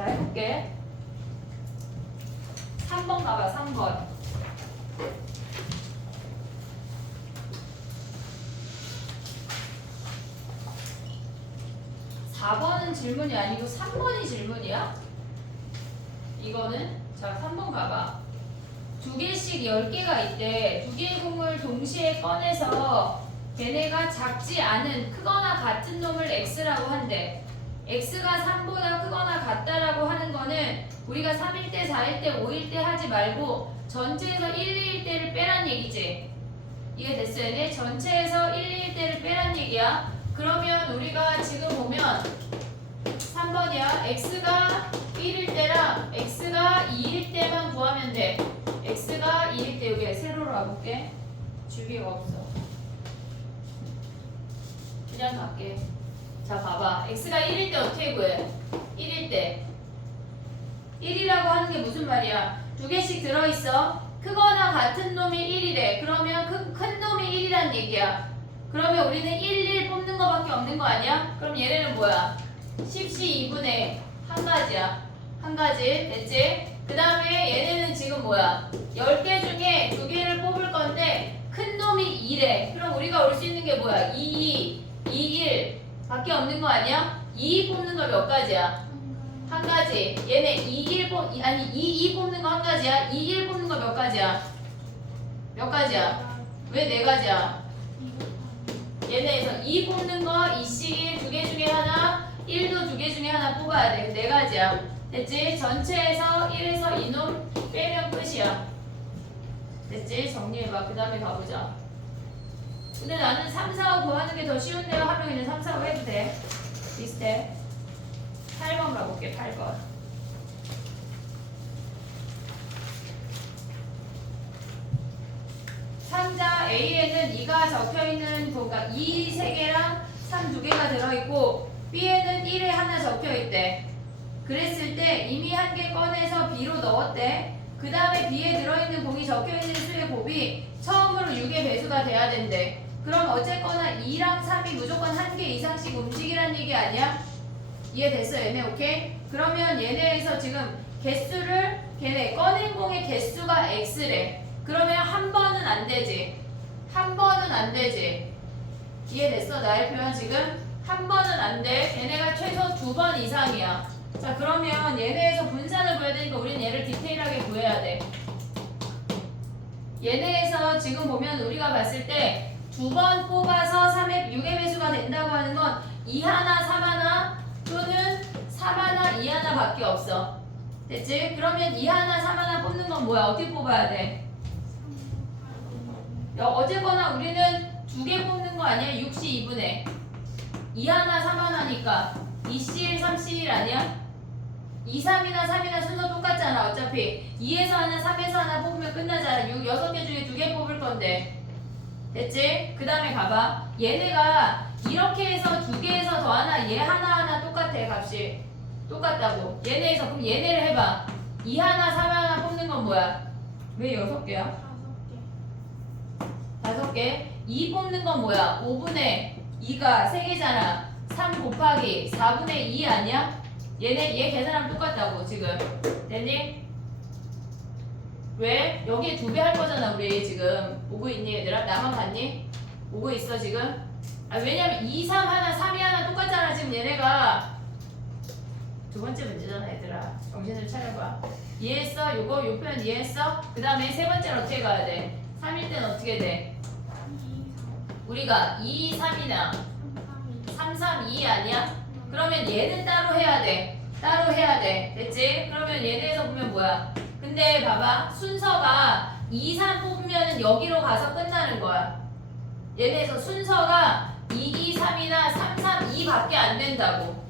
자, 해볼게. 3번 가봐, 3번. 4번은 질문이 아니고 3번이 질문이야? 이거는? 자, 3번 가봐. 두 개씩 10개가 있대. 두 개의 공을 동시에 꺼내서 걔네가 작지 않은 크거나 같은 놈을 x라고 한대. x가 3보다 크거나 같다라고 하는 거는 우리가 3일 때, 4일 때, 5일 때 하지 말고 전체에서 1, 2일 때를 빼란 얘기지. 이해됐어? 얘네 전체에서 1, 2일 때를 빼란 얘기야. 그러면 우리가 지금 보면 3번이야. x가 1일 때랑 x가 2일 때만 구하면 돼. x가 2일 때 여기 세로로 와볼게. 주기가 없어. 그냥 갈게. 자, 봐봐. x가 1일 때 어떻게 구해? 1일 때. 1이라고 하는 게 무슨 말이야? 두 개씩 들어있어. 크거나 같은 놈이 1이래. 그러면 큰 놈이 1이란 얘기야. 그러면 우리는 1 뽑는 거밖에 없는 거 아니야? 그럼 얘네는 뭐야? 10c 2분의 한 가지야. 한 가지. 됐지? 그 다음에 얘네는 지금 뭐야? 10개 중에 2개를 뽑을 건데 큰 놈이 2래. 그럼 우리가 올 수 있는 게 뭐야? 2, 2, 1 밖에 없는 거 아니야? 2 뽑는 거 몇 가지야? 한 가지. 얘네 2 뽑는 거 한 가지야? 2, 1 뽑는 거 몇 가지야? 몇 가지야? 왜 4가지야? 얘네에서 2 뽑는 거 2씩 2개 중에 하나, 1도 2개 중에 하나 뽑아야 돼. 4가지야. 됐지? 전체에서 1에서 2놈 빼면 끝이야. 됐지? 정리해봐. 그 다음에 가보자. 근데 나는 3, 4, 5 구하는 게 더 쉬운데요. 하면 그냥 3, 4, 5 해도 돼. 비슷해. 8번 가볼게. 8번. 상자 A에는 2가 적혀있는 그러니까 2 3개랑 3 2개가 들어있고 B에는 1에 하나 적혀있대. 그랬을 때 이미 한 개 꺼내서 B로 넣었대. 그 다음에 B에 들어있는 공이 적혀있는 수의 곱이 처음으로 6의 배수가 돼야 된대. 그럼 어쨌거나 2랑 3이 무조건 한 개 이상씩 움직이란 얘기 아니야? 이해됐어 얘네? 오케이? 그러면 얘네에서 지금 개수를 걔네 꺼낸 공의 개수가 x래. 그러면 한 번은 안 되지. 한 번은 안 되지. 이해됐어? 나의 표현 지금? 한 번은 안 돼. 얘네가 최소 2번 이상이야. 자, 그러면 얘네에서 분산을 구해야 되니까 우리는 얘를 디테일하게 구해야 돼. 얘네에서 지금 보면 우리가 봤을 때 2번 뽑아서 3의 6의 배수가 된다고 하는 건 2 하나, 3 하나 또는 3 하나, 2 하나 밖에 없어. 됐지? 그러면 2 하나, 3 하나 뽑는 건 뭐야? 어떻게 뽑아야 돼? 어쨌거나 우리는 2개 뽑는 거 아니야? 6c 2분의 2 하나 3 하나니까 2c1 3c1 아니야? 2, 3이나 3이나 순서 똑같잖아. 어차피 2에서 하나 3에서 하나 뽑으면 끝나잖아. 6개 중에 2개 뽑을 건데. 됐지? 그 다음에 가봐. 얘네가 이렇게 해서 2개에서 더 하나 얘 하나하나 똑같아. 값이 똑같다고. 얘네에서 그럼 얘네를 해봐. 2 하나 3 하나 뽑는 건 뭐야? 왜 6개야? 5개. 2 뽑는 건 뭐야? 5분의 2가 3개잖아. 3 곱하기 4분의 2 아니야? 얘 계산하면 똑같다고 지금. 됐니? 왜? 여기에 2배 할 거잖아 우리 지금. 오고 있니 얘들아? 나만 봤니? 오고 있어 지금? 아, 왜냐면 2, 3 하나 3이 하나 똑같잖아 지금 얘네가. 두 번째 문제잖아 얘들아. 정신을 차려봐. 이해했어? 요 표현 이해했어? 그 다음에 세 번째는 어떻게 가야 돼? 3일 때는 어떻게 돼? 우리가 2, 3이나 3, 3, 2 아니야? 그러면 얘는 따로 해야 돼. 따로 해야 돼. 됐지? 그러면 얘네에서 보면 뭐야? 근데 봐봐. 순서가 2, 3 뽑으면 여기로 가서 끝나는 거야. 얘네에서 순서가 2, 2, 3이나 3, 3, 2 밖에 안 된다고.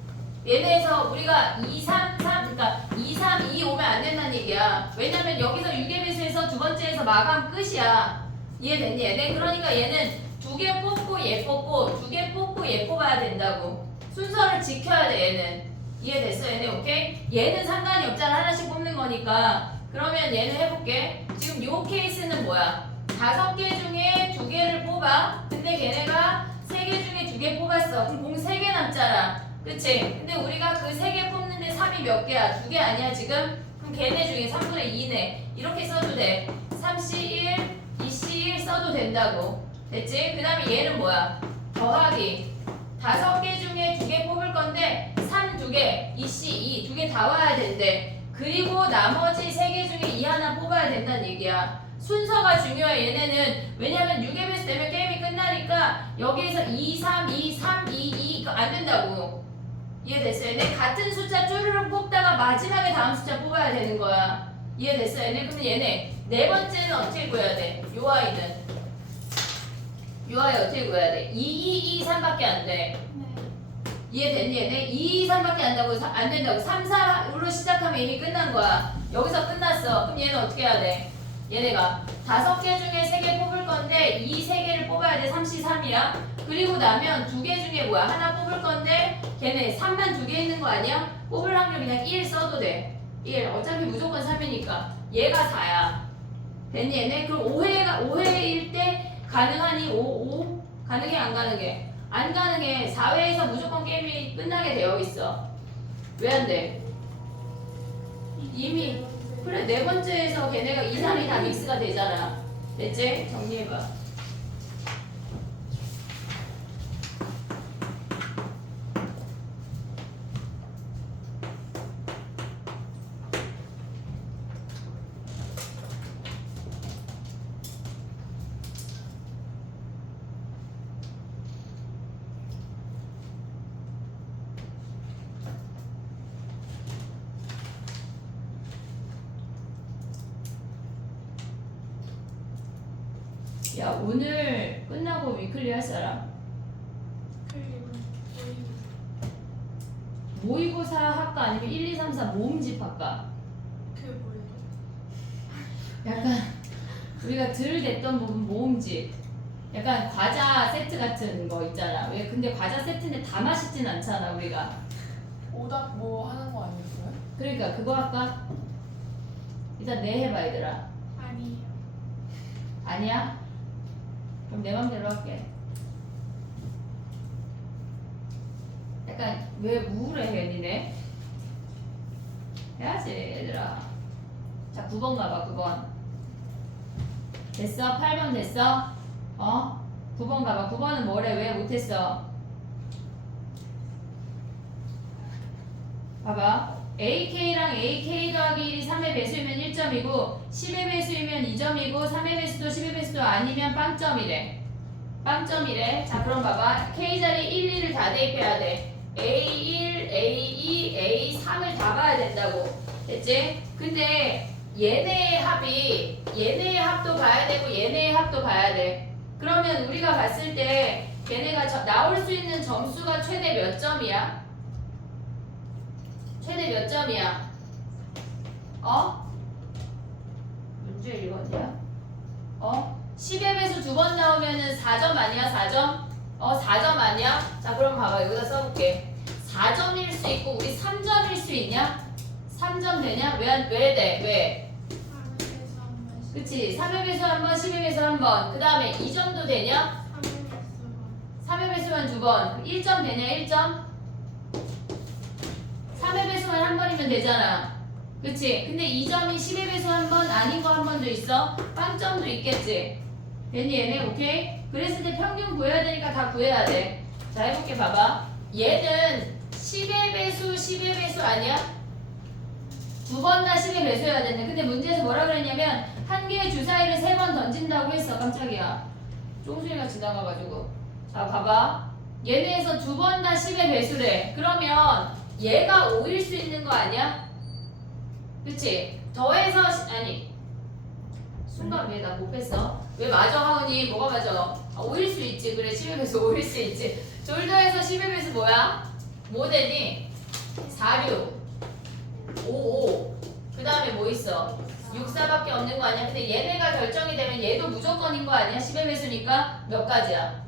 얘네에서 우리가 2, 3, 3, 그러니까 2, 3, 2 오면 안 된다는 얘기야. 왜냐면 여기서 6의 배수에서 두 번째에서 마감 끝이야. 이해됐니 얘네? 그러니까 얘는 2개 뽑고 얘 뽑고 2개 뽑고 얘 뽑아야 된다고. 순서를 지켜야 돼 얘는. 이해됐어 얘네? 오케이? 얘는 상관이 없잖아. 하나씩 뽑는 거니까. 그러면 얘는 해볼게. 지금 요 케이스는 뭐야? 5개 중에 2개를 뽑아. 근데 걔네가 3개 중에 2개 뽑았어. 그럼 공 3개 남잖아. 그치? 근데 우리가 그 3개 뽑는데 3이 3이 몇 개야? 2개 아니야 지금? 그럼 걔네 중에 3분의 2네. 이렇게 써도 돼. 3C1, 2C1 써도 된다고. 됐지? 그 다음에 얘는 뭐야? 더하기. 5개 중에 2개 뽑을 건데 3 2개, 2C2 2개 다 와야 된대. 그리고 나머지 3개 중에 2 하나 뽑아야 된다는 얘기야. 순서가 중요해 얘네는. 왜냐면 6의 배수 되면 게임이 끝나니까 여기에서 2, 3, 2, 3, 2, 2 이거 안 된다고. 이해됐어? 얘네 같은 숫자 쪼르륵 뽑다가 마지막에 다음 숫자 뽑아야 되는 거야. 이해됐어? 얘네 그러면 얘네 네 번째는 어떻게 구해야 돼? 요 아이는 요 아이 어떻게 구해야 돼? 2, 2, 2, 3밖에 안 돼. 이해됐니 얘네? 2, 2, 3밖에 안 된다고. 3, 4로 시작하면 이미 끝난 거야. 여기서 끝났어. 그럼 얘는 어떻게 해야 돼? 얘네가 5개 중에 3개 뽑을 건데 이 3개를 뽑아야 돼. 3C3이야. 그리고 나면 2개 중에 뭐야? 하나 뽑을 건데 걔네 3만 2개 있는 거 아니야? 뽑을 확률 그냥 1 써도 돼. 1. 어차피 무조건 3이니까. 얘가 4야. 됐니 얘네? 그럼 5회일 때 가능하니? 5? 가능해 안 가능해? 안 가능해. 4회에서 무조건 게임이 끝나게 되어 있어. 왜 안 돼? 이미 그래 네 번째에서 걔네가 2, 3이 다 믹스가 되잖아. 됐지? 정리해봐. 야 오늘 끝나고 위클리 할 사람? 모의고사 할까 아니면 1, 2, 3, 4 모음집 할까? 그게 뭐예요? 약간 우리가 덜 됐던 부분 모음집. 약간 과자 세트 같은 거 있잖아. 왜 근데 과자 세트인데 다 맛있진 않잖아 우리가. 오답 뭐 하는 거 아니었어요? 그러니까 그거 할까? 일단 네 해봐 얘들아. 아니에요. 아니야? 그럼 내 맘대로 할게. 약간 왜 우울해 니네? 해야지 얘들아. 자 9번 가봐 9번. 됐어? 8번 됐어? 9번 가봐. 9번은 뭐래? 왜 못했어? 봐봐. AK랑 AK 더하기 1이 3의 배수이면 1점이고 10의 배수이면 2점이고 3의 배수도 10의 배수도 아니면 빵점이래. 빵점이래. 자 그럼 봐봐. K자리 1, 2를 다 대입해야 돼. A1, A2, A3을 다 봐야 된다고. 됐지? 근데 얘네의 합도 봐야 되고 얘네의 합도 봐야 돼. 그러면 우리가 봤을 때 걔네가 나올 수 있는 점수가 최대 몇 점이야? 최대 몇 점이야? 문제 읽었냐? 10의 배수 2번 나오면은 4점 아니야? 4점? 4점 아니야? 자 그럼 봐봐 여기다 써볼게. 4점일 수 있고 우리 3점일 수 있냐? 3점 되냐? 왜 돼? 왜? 그치 3의 배수 한 번, 10의 배수 한 번. 그 다음에 2점도 되냐? 3의 배수만 2번. 1점 되냐? 1점? 3의 배수만 한 번이면 되잖아. 그치? 근데 2점이 10의 배수 한 번, 아닌 거 한 번도 있어? 빵점도 있겠지? 됐니 얘네? 오케이? 그랬을 때 평균 구해야 되니까 다 구해야 돼. 자 해볼게 봐봐. 얘는 10의 배수, 10의 배수 아니야? 2번 다 10의 배수여야 되는데 근데 문제에서 뭐라 그랬냐면 한 개의 주사위를 3번 던진다고 했어. 깜짝이야. 쫑순이가 지나가가지고. 자 봐봐. 얘네에서 2번 다 10의 배수래. 그러면 얘가 5일 수 있는 거 아니야? 그치? 더해서 아니 순간 왜 나 못 뺐어? 왜 맞아 하은이? 뭐가 맞아? 5일 수 있지. 그래 10의 배수 5일 수 있지. 둘 더해서 10의 배수 뭐야? 뭐 되니? 4, 6 5, 5 그 다음에 뭐 있어? 6, 4밖에 없는 거 아니야? 근데 얘네가 결정이 되면 얘도 무조건인 거 아니야? 10의 배수니까 몇 가지야?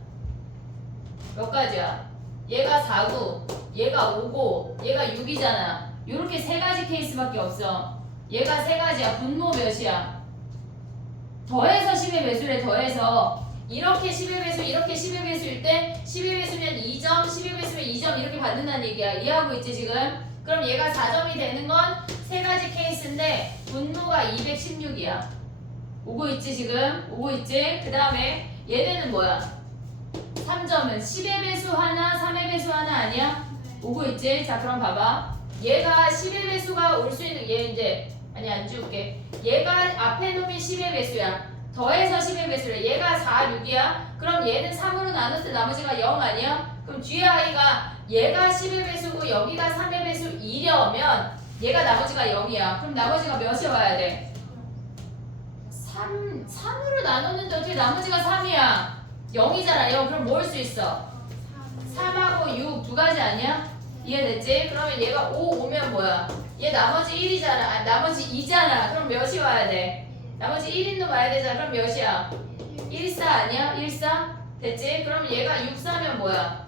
몇 가지야? 얘가 4, 9 얘가 5, 9 얘가 6이잖아. 요렇게 3가지 케이스밖에 없어. 얘가 3가지야. 분모 몇이야? 더해서 10의 배수래. 더해서 이렇게 10의 배수 이렇게 10의 배수일 때 10의 배수면 2점 10의 배수면 2점 이렇게 받는다는 얘기야. 이해하고 있지 지금? 그럼 얘가 4점이 되는 건 세 가지 케이스인데 분모가 216이야. 오고 있지 지금? 오고 있지? 그 다음에 얘네는 뭐야? 3점은 10의 배수 하나, 3의 배수 하나 아니야? 오고 있지? 자 그럼 봐봐. 얘가 10의 배수가 올 수 있는 얘 이제 아니 안 지울게. 얘가 앞에 놈이 10의 배수야. 더해서 10의 배수래. 얘가 4, 6이야. 그럼 얘는 3으로 나눴을 때 나머지가 0 아니야? 그럼 뒤에 아이가 얘가 10의 배수고 여기가 3의 배수 2려면 얘가 나머지가 0이야. 그럼 나머지가 몇이 와야 돼? 3으로 나눴는데 어떻게 나머지가 3이야? 0이잖아. 0. 그럼 뭐 올 수 있어? 3하고 6 두 가지 아니야? 이해됐지? 그러면 얘가 5 오면 뭐야? 얘 나머지 1이잖아. 아, 나머지 2잖아. 그럼 몇이 와야 돼? 나머지 1인도 와야 되잖아. 그럼 몇이야? 1, 4 아니야? 1, 4? 됐지? 그럼 얘가 6, 4면 뭐야?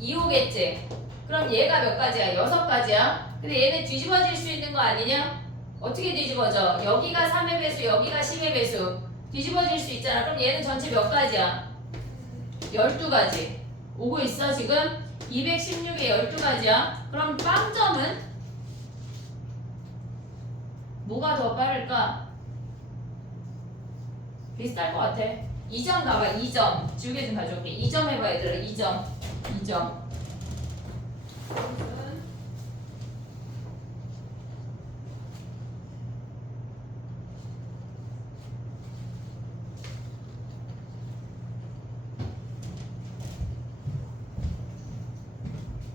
2, 5겠지? 그럼 얘가 몇 가지야? 6가지야? 근데 얘네 뒤집어질 수 있는 거 아니냐? 어떻게 뒤집어져? 여기가 3의 배수, 여기가 10의 배수. 뒤집어질 수 있잖아. 그럼 얘는 전체 몇 가지야? 12가지. 오고 있어 지금? 216에 12가지야. 그럼 빵점은? 뭐가 더 빠를까? 비슷할 것 같아. 2점 가봐. 2점. 지우개 좀 가져올게. 2점 해봐 얘들아. 2점. 2점.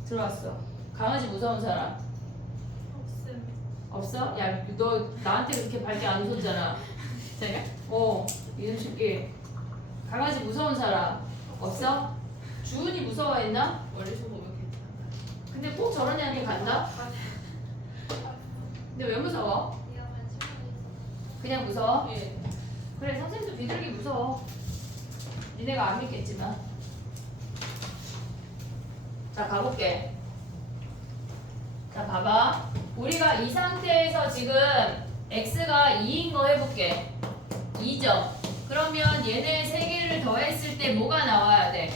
들어왔어. 강아지 무서운 사람 없어? 야, 너 나한테 그렇게 밝게 안 웃었잖아. 제가? 이름 쉽게. 강아지 무서운 사람 없어? 주은이 무서워했나? 멀리서 보면 괜찮아. 근데 꼭 저런 애한테 간다? 근데 왜 무서워? 그냥 무서워? 예. 그래, 선생님도 비둘기 무서워. 니네가 안 믿겠지만. 자, 가볼게. 자, 봐봐. 우리가 이 상태에서 지금 x가 2인 거 해볼게. 2점. 그러면 얘네 세 개를 더했을 때 뭐가 나와야 돼?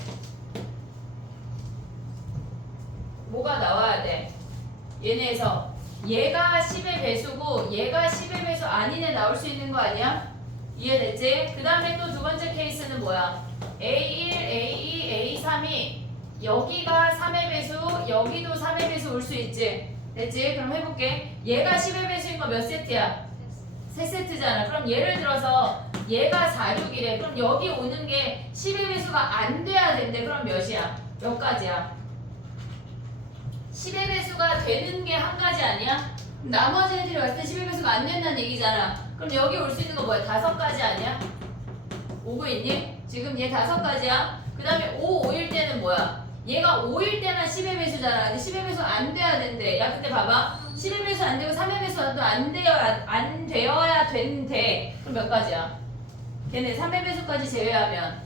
뭐가 나와야 돼? 얘네에서 얘가 10의 배수고 얘가 10의 배수 아닌 애 나올 수 있는 거 아니야? 이해됐지? 그 다음에 또 두 번째 케이스는 뭐야? A1, A2, A3이 여기가 3의 배수, 여기도 3의 배수 올 수 있지? 됐지? 그럼 해볼게. 얘가 10의 배수인 거 몇 세트야? 세 세트잖아. 그럼 예를 들어서 얘가 4, 6이래. 그럼 여기 오는 게 10의 배수가 안 돼야 된대. 그럼 몇이야? 몇 가지야? 10의 배수가 되는 게 한 가지 아니야? 나머지 애들이 왔을 때 10의 배수가 안 된다는 얘기잖아. 그럼 여기 올 수 있는 거 뭐야? 5가지 아니야? 오고 있니? 지금 얘 5가지야. 그 다음에 5, 5일 때는 뭐야? 얘가 5일 때만 10의 배수잖아. 근데 10의 배수 안 돼야 된대. 야, 근데 봐봐. 10의 배수 안 되고 3의 배수도 안 되어야 된대. 그럼 몇 가지야? 걔네 3의 배수까지 제외하면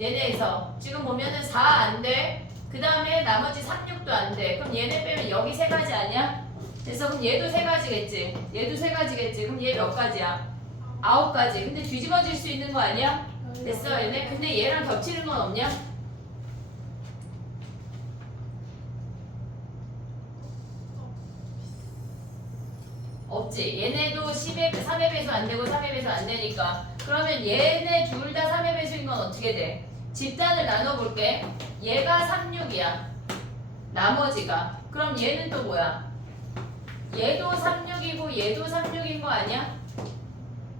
얘네에서 지금 보면은 4 안 돼. 그 다음에 나머지 3, 6도 안 돼. 그럼 얘네 빼면 여기 3가지 아니야? 그래서 그럼 얘도 3가지겠지. 얘도 3가지겠지. 그럼 얘 몇 가지야? 9가지. 근데 뒤집어질 수 있는 거 아니야? 됐어 얘네? 근데 얘랑 겹치는 건 없냐? 없지. 얘네도 10의 3의 배수 안 되고 3의 배수 안 되니까. 그러면 얘네 둘 다 3의 배수인 건 어떻게 돼? 집단을 나눠볼게. 얘가 3, 6이야. 나머지가. 그럼 얘는 또 뭐야? 얘도 3, 6이고 얘도 3, 6인 거 아니야?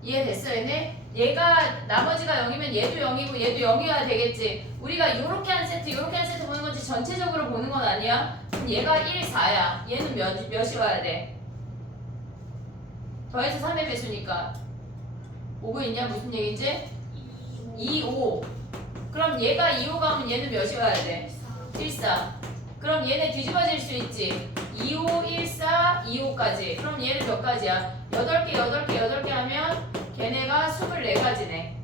이해됐어 얘네? 얘가 나머지가 0이면 얘도 0이고 얘도 0이어야 되겠지. 우리가 요렇게 한 세트 요렇게 한 세트 보는 건지 전체적으로 보는 건 아니야? 그럼 얘가 1, 4야. 얘는 몇이 와야 돼? 더해서 3의 배수니까 오고 있냐? 무슨 얘기지? 2, 5. 그럼 얘가 2, 5 가면 얘는 몇이 와야 돼? 1, 4. 그럼 얘네 뒤집어질 수 있지. 2, 5, 1, 4, 2, 5까지. 그럼 얘는 몇 가지야? 8개, 8개, 8개 하면 걔네가 24가지네.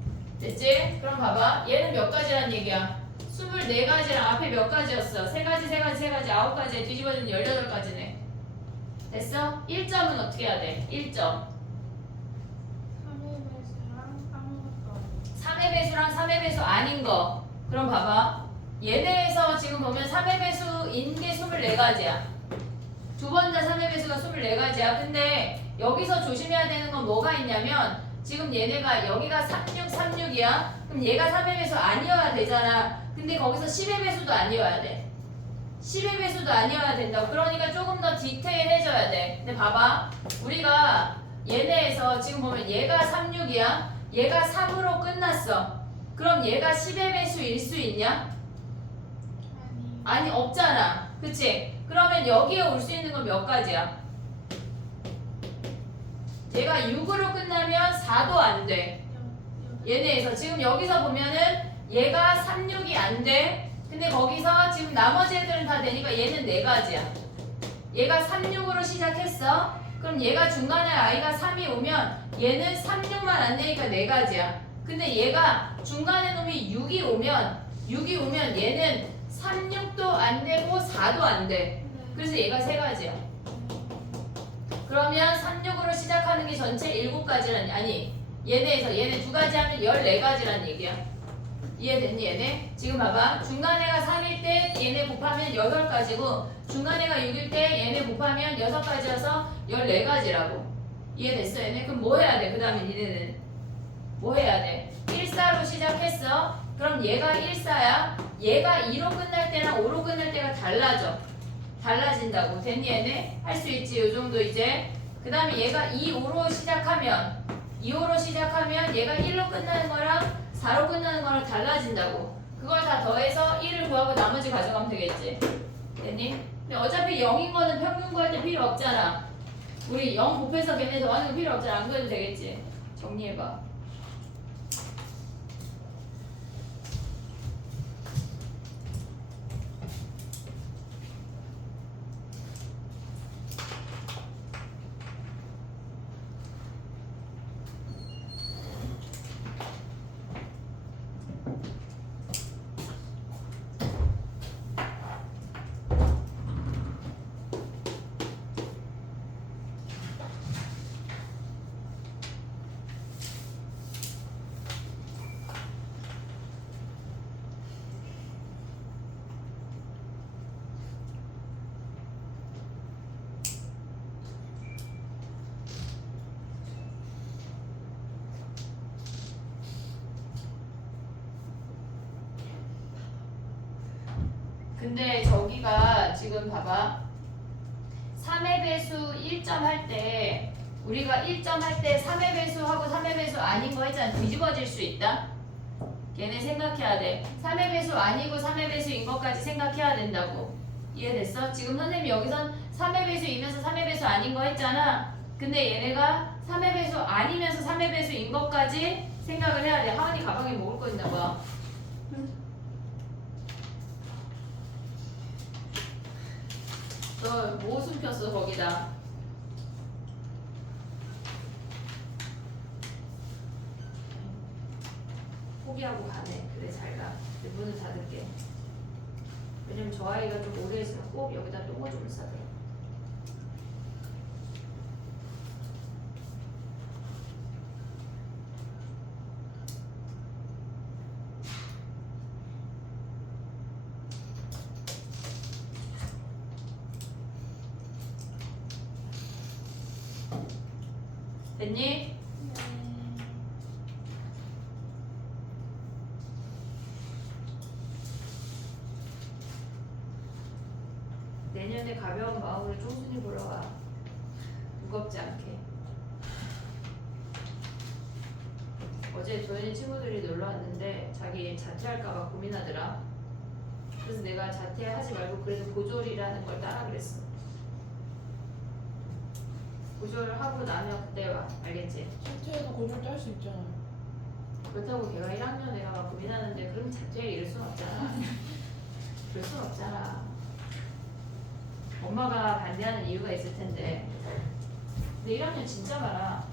됐지? 그럼 봐봐. 얘는 몇 가지란 얘기야? 24가지랑 앞에 몇 가지였어? 3가지, 3가지, 3가지, 9가지에 뒤집어지면 18가지네. 됐어? 1점은 어떻게 해야 돼? 1점. 3의 배수랑 3의 배수 아닌 거. 그럼 봐봐. 얘네에서 지금 보면 3의 배수인 게 24가지야. 두 번 다 3의 배수가 24가지야. 근데 여기서 조심해야 되는 건 뭐가 있냐면 지금 얘네가 여기가 36, 36이야. 그럼 얘가 3의 배수 아니어야 되잖아. 근데 거기서 10의 배수도 아니어야 돼. 10의 배수도 아니어야 된다고. 그러니까 조금 더 디테일해져야 돼. 근데 봐봐. 우리가 얘네에서 지금 보면 얘가 36이야. 얘가 3으로 끝났어. 그럼 얘가 10의 배수일 수 있냐? 아니 없잖아. 그치? 그러면 여기에 올 수 있는 건 몇 가지야? 얘가 6으로 끝나면 4도 안 돼. 얘네에서 지금 여기서 보면은 얘가 36이 안 돼. 근데 거기서 지금 나머지 애들은 다 되니까 얘는 4가지야. 얘가 36으로 시작했어. 그럼 얘가 중간에 i가 3이 오면 얘는 36만 안 되니까 4가지야. 근데 얘가 중간에 놈이 6이 오면 얘는 36도 안 되고 4도 안 돼. 그래서 얘가 3가지야. 그러면 36으로 시작하는 게 전체 7가지란 아니 얘네에서 얘네 2가지 하면 14가지란 얘기야. 이해됐니 얘네? 지금 봐봐. 중간에가 3일 때 얘네 곱하면 8가지고 중간에가 6일 때 얘네 곱하면 6가지여서 14가지라고. 이해됐어 얘네? 그럼 뭐 해야 돼? 그 다음에 니네는 뭐 해야 돼? 1사로 시작했어. 그럼 얘가 1사야. 얘가 2로 끝날 때랑 5로 끝날 때가 달라진다고. 됐니 얘네? 할 수 있지 요 정도 이제. 그 다음에 얘가 2, 5로 시작하면 얘가 1로 끝나는 거랑 4로 끝나는 거랑 달라진다고. 그걸 다 더해서 1을 구하고 나머지 가져가면 되겠지. 됐니? 근데 어차피 0인 거는 평균 구할 때 필요 없잖아. 우리 0 곱해서 걔네 더하는 거 필요 없잖아. 안 구해도 되겠지. 정리해봐. 근데 저기가 지금 봐봐. 3의 배수 1점 할 때 우리가 1점 할 때 3의 배수하고 3의 배수 아닌 거 했잖아. 뒤집어질 수 있다. 걔네 생각해야 돼. 3의 배수 아니고 3의 배수인 것까지 생각해야 된다고. 이해됐어? 지금 선생님이 여기선 3의 배수이면서 3의 배수 아닌 거 했잖아. 근데 얘네가 3의 배수 아니면서 3의 배수인 것까지 생각을 해야 돼. 하은이 가방에 먹을 거 있나 봐. 너 뭐 숨겼어 거기다? 포기하고 가네. 그래 잘 가. 근데 문을 닫을게. 왜냐면 저 아이가 좀 오래 있으면 꼭 여기다 똥오줌을 싸더라. 됐니? 내년에 가벼운 마음으로 쫑순이 보러 와. 무겁지 않게. 어제 도현이 친구들이 놀러 왔는데 자기 자퇴할까봐 고민하더라. 그래서 내가 자퇴하지 말고 그래도 고졸이라는 걸 따라 그랬어. 고졸을 하고 나면 그때 와. 알겠지? 자퇴해도 고졸도 할 수 있잖아요. 그렇다고 걔가 1학년 애가 막 고민하는데 그럼 자퇴 이럴 순 없잖아. 그럴 순 없잖아. 엄마가 반대하는 이유가 있을 텐데. 근데 1학년 진짜 많아.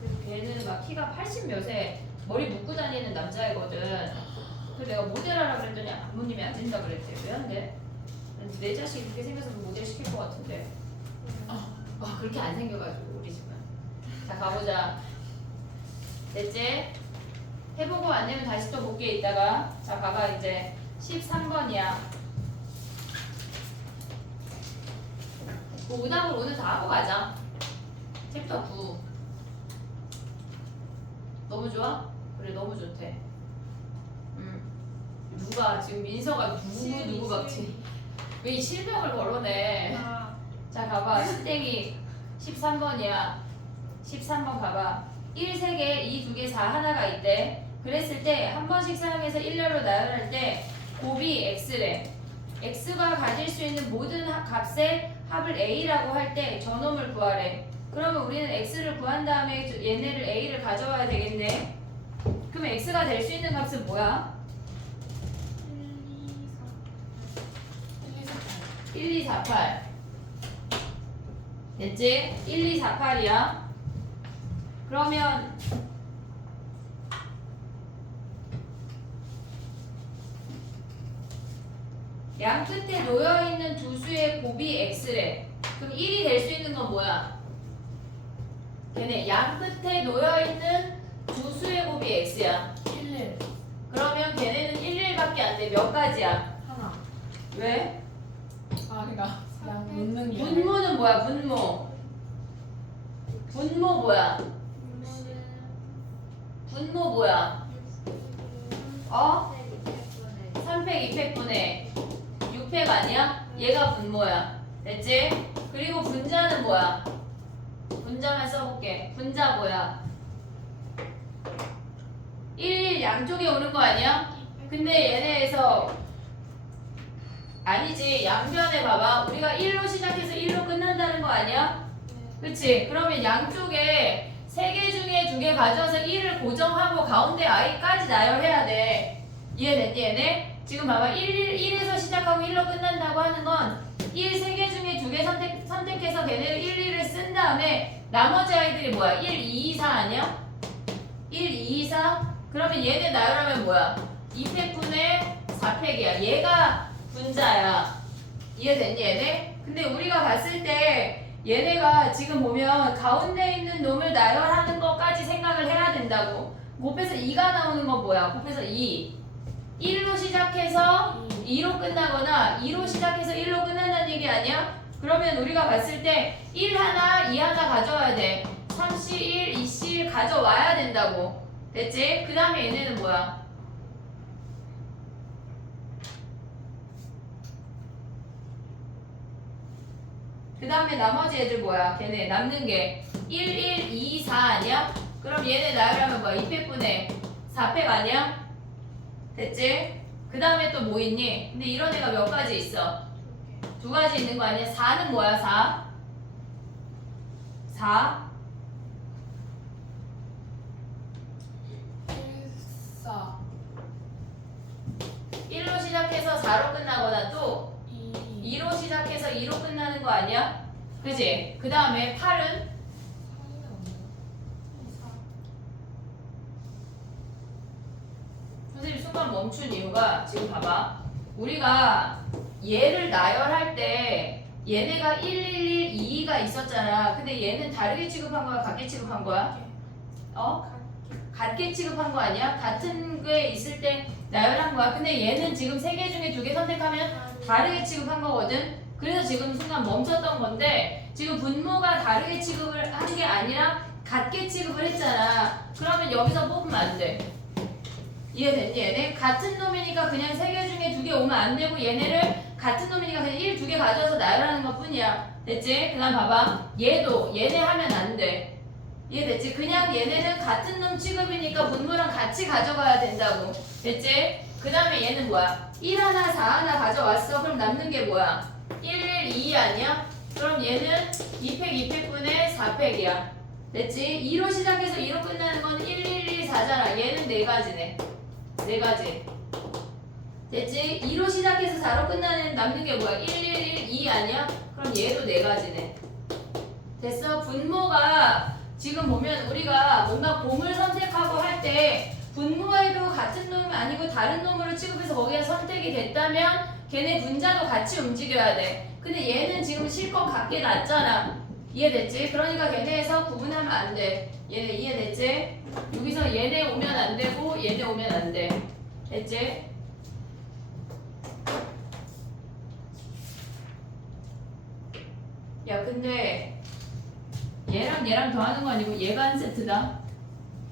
그래서 걔는 막 키가 80 몇에 머리 묶고 다니는 남자애거든. 그래서 내가 모델하라 그랬더니 부모님이 안 된다 그랬대. 왜 안 돼? 내 자식이 그렇게 생겨서 모델 시킬 것 같은데. 그렇게 안 생겨가지고 우리 집은. 자 가보자. 됐지? 해보고 안 되면 다시 또 볼게 이따가. 자 봐봐 이제 13번이야. 뭐 오답을 오늘 다 하고 가자. 챕터 9. 너무 좋아? 그래 너무 좋대. 누가 지금 민서가 누구 박지? 왜 이 실명을 거론해? 자 봐봐 신땡이 13번이야. 13번 봐봐. 1 3개, 2 2개, 4 하나가 있대. 그랬을 때 한 번씩 사용해서 일렬로 나열할 때 곱이 x래. x가 가질 수 있는 모든 값의 합을 a라고 할 때 저놈을 구하래. 그러면 우리는 x를 구한 다음에 얘네를 a를 가져와야 되겠네. 그럼 x가 될 수 있는 값은 뭐야? 1, 2, 4, 8 됐지? 1, 2, 4, 8이야. 그러면 양 끝에 놓여있는 두 수의 곱이 x래. 그럼 1이 될 수 있는 건 뭐야? 걔네 양 끝에 놓여있는 두 수의 곱이 x야. 11 그러면 걔네는 1, 1밖에 안 돼. 몇 가지야? 하나. 왜? 아 그러니까 그냥 묻는 게. 분모는 뭐야? 분모. 분모 뭐야? 분모 뭐야? 어? 3팩, 2팩분의 6팩 아니야? 얘가 분모야. 됐지? 그리고 분자는 뭐야? 분자만 써볼게. 분자 뭐야? 1, 양쪽에 오는 거 아니야? 근데 얘네에서 아니지. 양변에 봐봐. 우리가 1로 시작해서 1로 끝난다는 거 아니야? 그치? 그러면 양쪽에 3개 중에 2개 가져와서 1을 고정하고 가운데 i까지 나열해야 돼. 이해됐니 얘네? 지금 봐봐. 1에서 시작하고 1로 끝난다고 하는 건 1, 3개 중에 2개 선택해서 걔네를 1, 1을 쓴 다음에 나머지 아이들이 뭐야? 1, 2, 4 아니야? 1, 2, 4? 그러면 얘네 나열하면 뭐야? 2팩분의 4팩이야. 얘가 분자야. 이해됐니 얘네? 근데 우리가 봤을 때 얘네가 지금 보면 가운데 있는 놈을 나열하는 것까지 생각을 해야 된다고. 곱해서 2가 나오는 건 뭐야? 곱해서 2. 1로 시작해서 2로 끝나거나 2로 시작해서 1로 끝난다는 얘기 아니야? 그러면 우리가 봤을 때 1 하나, 2 하나 가져와야 돼. 3C1, 2C1 가져와야 된다고. 됐지? 그 다음에 얘네는 뭐야? 그 다음에 나머지 애들 뭐야? 걔네 남는 게 1, 1, 2, 4 아니야? 그럼 얘네 나열하면 뭐야? 2팩분의 4팩 아니야? 됐지? 그 다음에 또 뭐 있니? 근데 이런 애가 몇 가지 있어? 2가지 있는 거 아니야? 4는 뭐야? 4? 4? 4 1로 시작해서 4로 끝나거나 또 2 2로 시작해서 2로 끝나는 거 아니야? 그지? 그 다음에 8은? 선생님 순간 멈춘 이유가 지금 봐봐. 우리가 얘를 나열할 때 얘네가 1, 1, 1, 2가 있었잖아. 근데 얘는 다르게 취급한 거야? 같게 취급한 거야? 어? 같게 취급한 거 아니야? 같은 게 있을 때 나열한 거야. 근데 얘는 지금 3개 중에 2개 선택하면 다르게 취급한 거거든. 그래서 지금 순간 멈췄던 건데 지금 분모가 다르게 취급을 한 게 아니라 같게 취급을 했잖아. 그러면 여기서 뽑으면 안 돼. 이해됐니 얘네? 같은 놈이니까 그냥 3개 중에 2개 오면 안 되고 얘네를 같은 놈이니까 그냥 1, 2개 가져와서 나열하는 것 뿐이야. 됐지? 그 다음 봐봐. 얘도 얘네 하면 안 돼. 이해됐지? 그냥 얘네는 같은 놈 취급이니까 분모랑 같이 가져가야 된다고. 됐지? 그 다음에 얘는 뭐야? 1 하나 4 하나 가져왔어. 그럼 남는 게 뭐야? 1, 1, 2 아니야? 그럼 얘는 2팩 2팩분의 4팩이야. 됐지? 2로 시작해서 2로 끝나는 건 1, 1, 2, 4잖아. 얘는 4가지네. 4가지. 됐지? 2로 시작해서 4로 끝나는 남는 게 뭐야? 1, 1, 1, 2 아니야? 그럼 얘도 4가지네. 됐어? 분모가 지금 보면 우리가 뭔가 공을 선택하고 할 때 분모에도 같은 놈이 아니고 다른 놈으로 취급해서 거기가 선택이 됐다면 걔네 분자도 같이 움직여야 돼. 근데 얘는 지금 실컷 같게 놨잖아. 이해됐지? 그러니까 걔네에서 구분하면 안 돼. 얘네 이해됐지? 여기서 얘네 오면 안 되고 얘네 오면 안 돼. 됐지? 야 근데 얘랑 얘랑 더하는 거 아니고 얘가 한 세트다.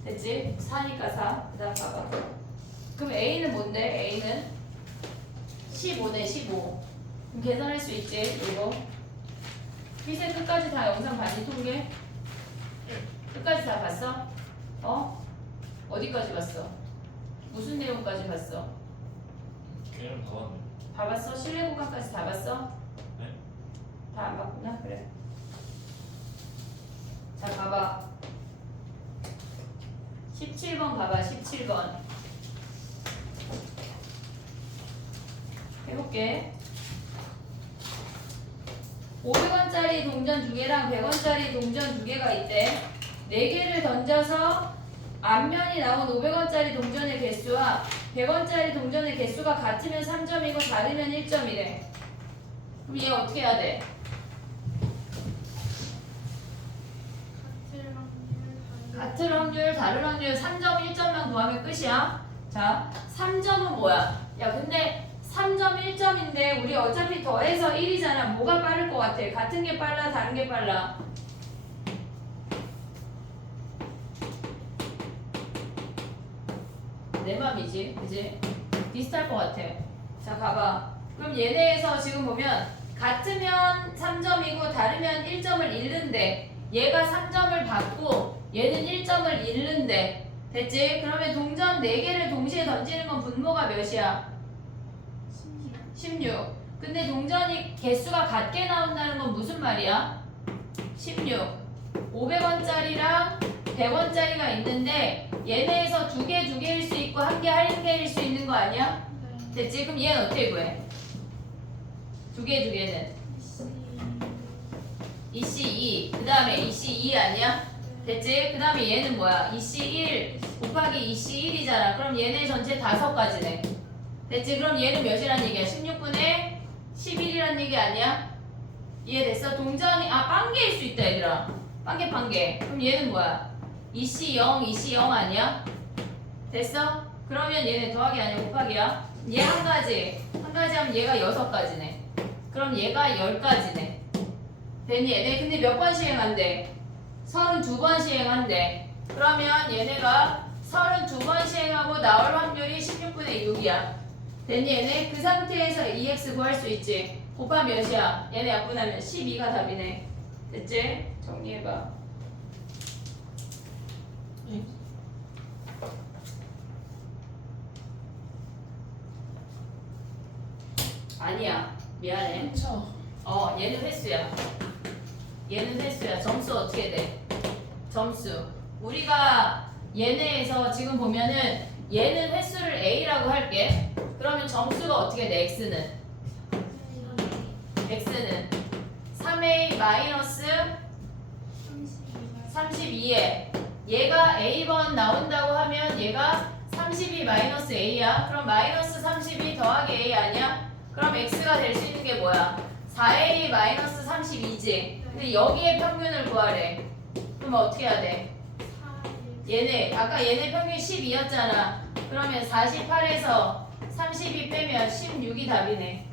됐지? 4니까 4. 그 다음 봐봐. 그럼 A는 뭔데? A는 15네 15. 그럼 계산할 수 있지? 이거 피세 끝까지 다 영상 봤니? 통계? 끝까지 다 봤어? 어? 어디까지 봤어? 무슨 내용까지 봤어? 그냥 다 왔네. 다 봤어? 실내 구간까지 다 봤어? 네? 다 안 봤구나? 그래. 자, 봐봐. 17번 봐봐, 17번. 해볼게. 500원짜리 동전 2개랑 100원짜리 동전 2개가 있대. 4개를 던져서 앞면이 나온 500원짜리 동전의 개수와 100원짜리 동전의 개수가 같으면 3점이고 다르면 1점이래. 그럼 얘 어떻게 해야 돼? 같은 확률, 다른 확률 3점, 1점만 구하면 끝이야. 자, 3점은 뭐야? 야, 근데 3점, 1점인데 우리 어차피 더해서 1이잖아. 뭐가 빠를 것 같아? 같은 게 빨라, 다른 게 빨라? 내 맘이지, 그지? 비슷할 것 같아. 자, 봐봐. 그럼 얘네에서 지금 보면 같으면 3점이고 다르면 1점을 잃는데 얘가 3점을 받고 얘는 1점을 잃는데 됐지? 그러면 동전 4개를 동시에 던지는 건 분모가 몇이야? 16. 근데 동전이 개수가 같게 나온다는 건 무슨 말이야? 16. 500원짜리랑 100원짜리가 있는데 얘네에서 2개일 수 있고 1개일 수 있는 거 아니야? 됐지? 그럼 얘는 어떻게 구해? 2개는 EC2 그 다음에 EC2 아니야? 됐지? 그 다음에 얘는 뭐야? EC1 곱하기 EC1이잖아. 그럼 얘네 전체 5가지네. 됐지? 그럼 얘는 몇이란 얘기야? 16분의 11이란 얘기 아니야? 이해됐어? 동전이 빵개일 수 있다 얘들아. 빵개. 그럼 얘는 뭐야? EC0 아니야? 됐어? 그러면 얘네 더하기 아니야 곱하기야? 얘 한 가지 하면 얘가 6가지네. 그럼 얘가 10가지네. 됐니? 얘네 근데 몇 번 시행한대? 32번 시행한대. 그러면 얘네가 32번 시행하고 나올 확률이 16분의 6이야. 됐니? 얘네 그 상태에서 EX 구할 수 있지. 곱하 몇이야? 얘네 약분하면 12가 답이네. 됐지? 정리해봐. 아니야. 미안해. 그쵸. 얘는 횟수야. 점수 어떻게 돼? 점수. 우리가 얘네에서 지금 보면은 얘는 횟수를 A라고 할게. 그러면 점수가 어떻게 돼? X는 3A 마이너스 32에 얘가 A번 나온다고 하면 얘가 32 마이너스 A야. 그럼 마이너스 32 더하기 A 아니야? 그럼 X가 될 수 있는 게 뭐야? 4A 마이너스 32지. 근데 여기에 평균을 구하래. 그럼 어떻게 해야 돼? 아까 얘네 평균 12였잖아. 그러면 48에서 32 빼면 16이 답이네.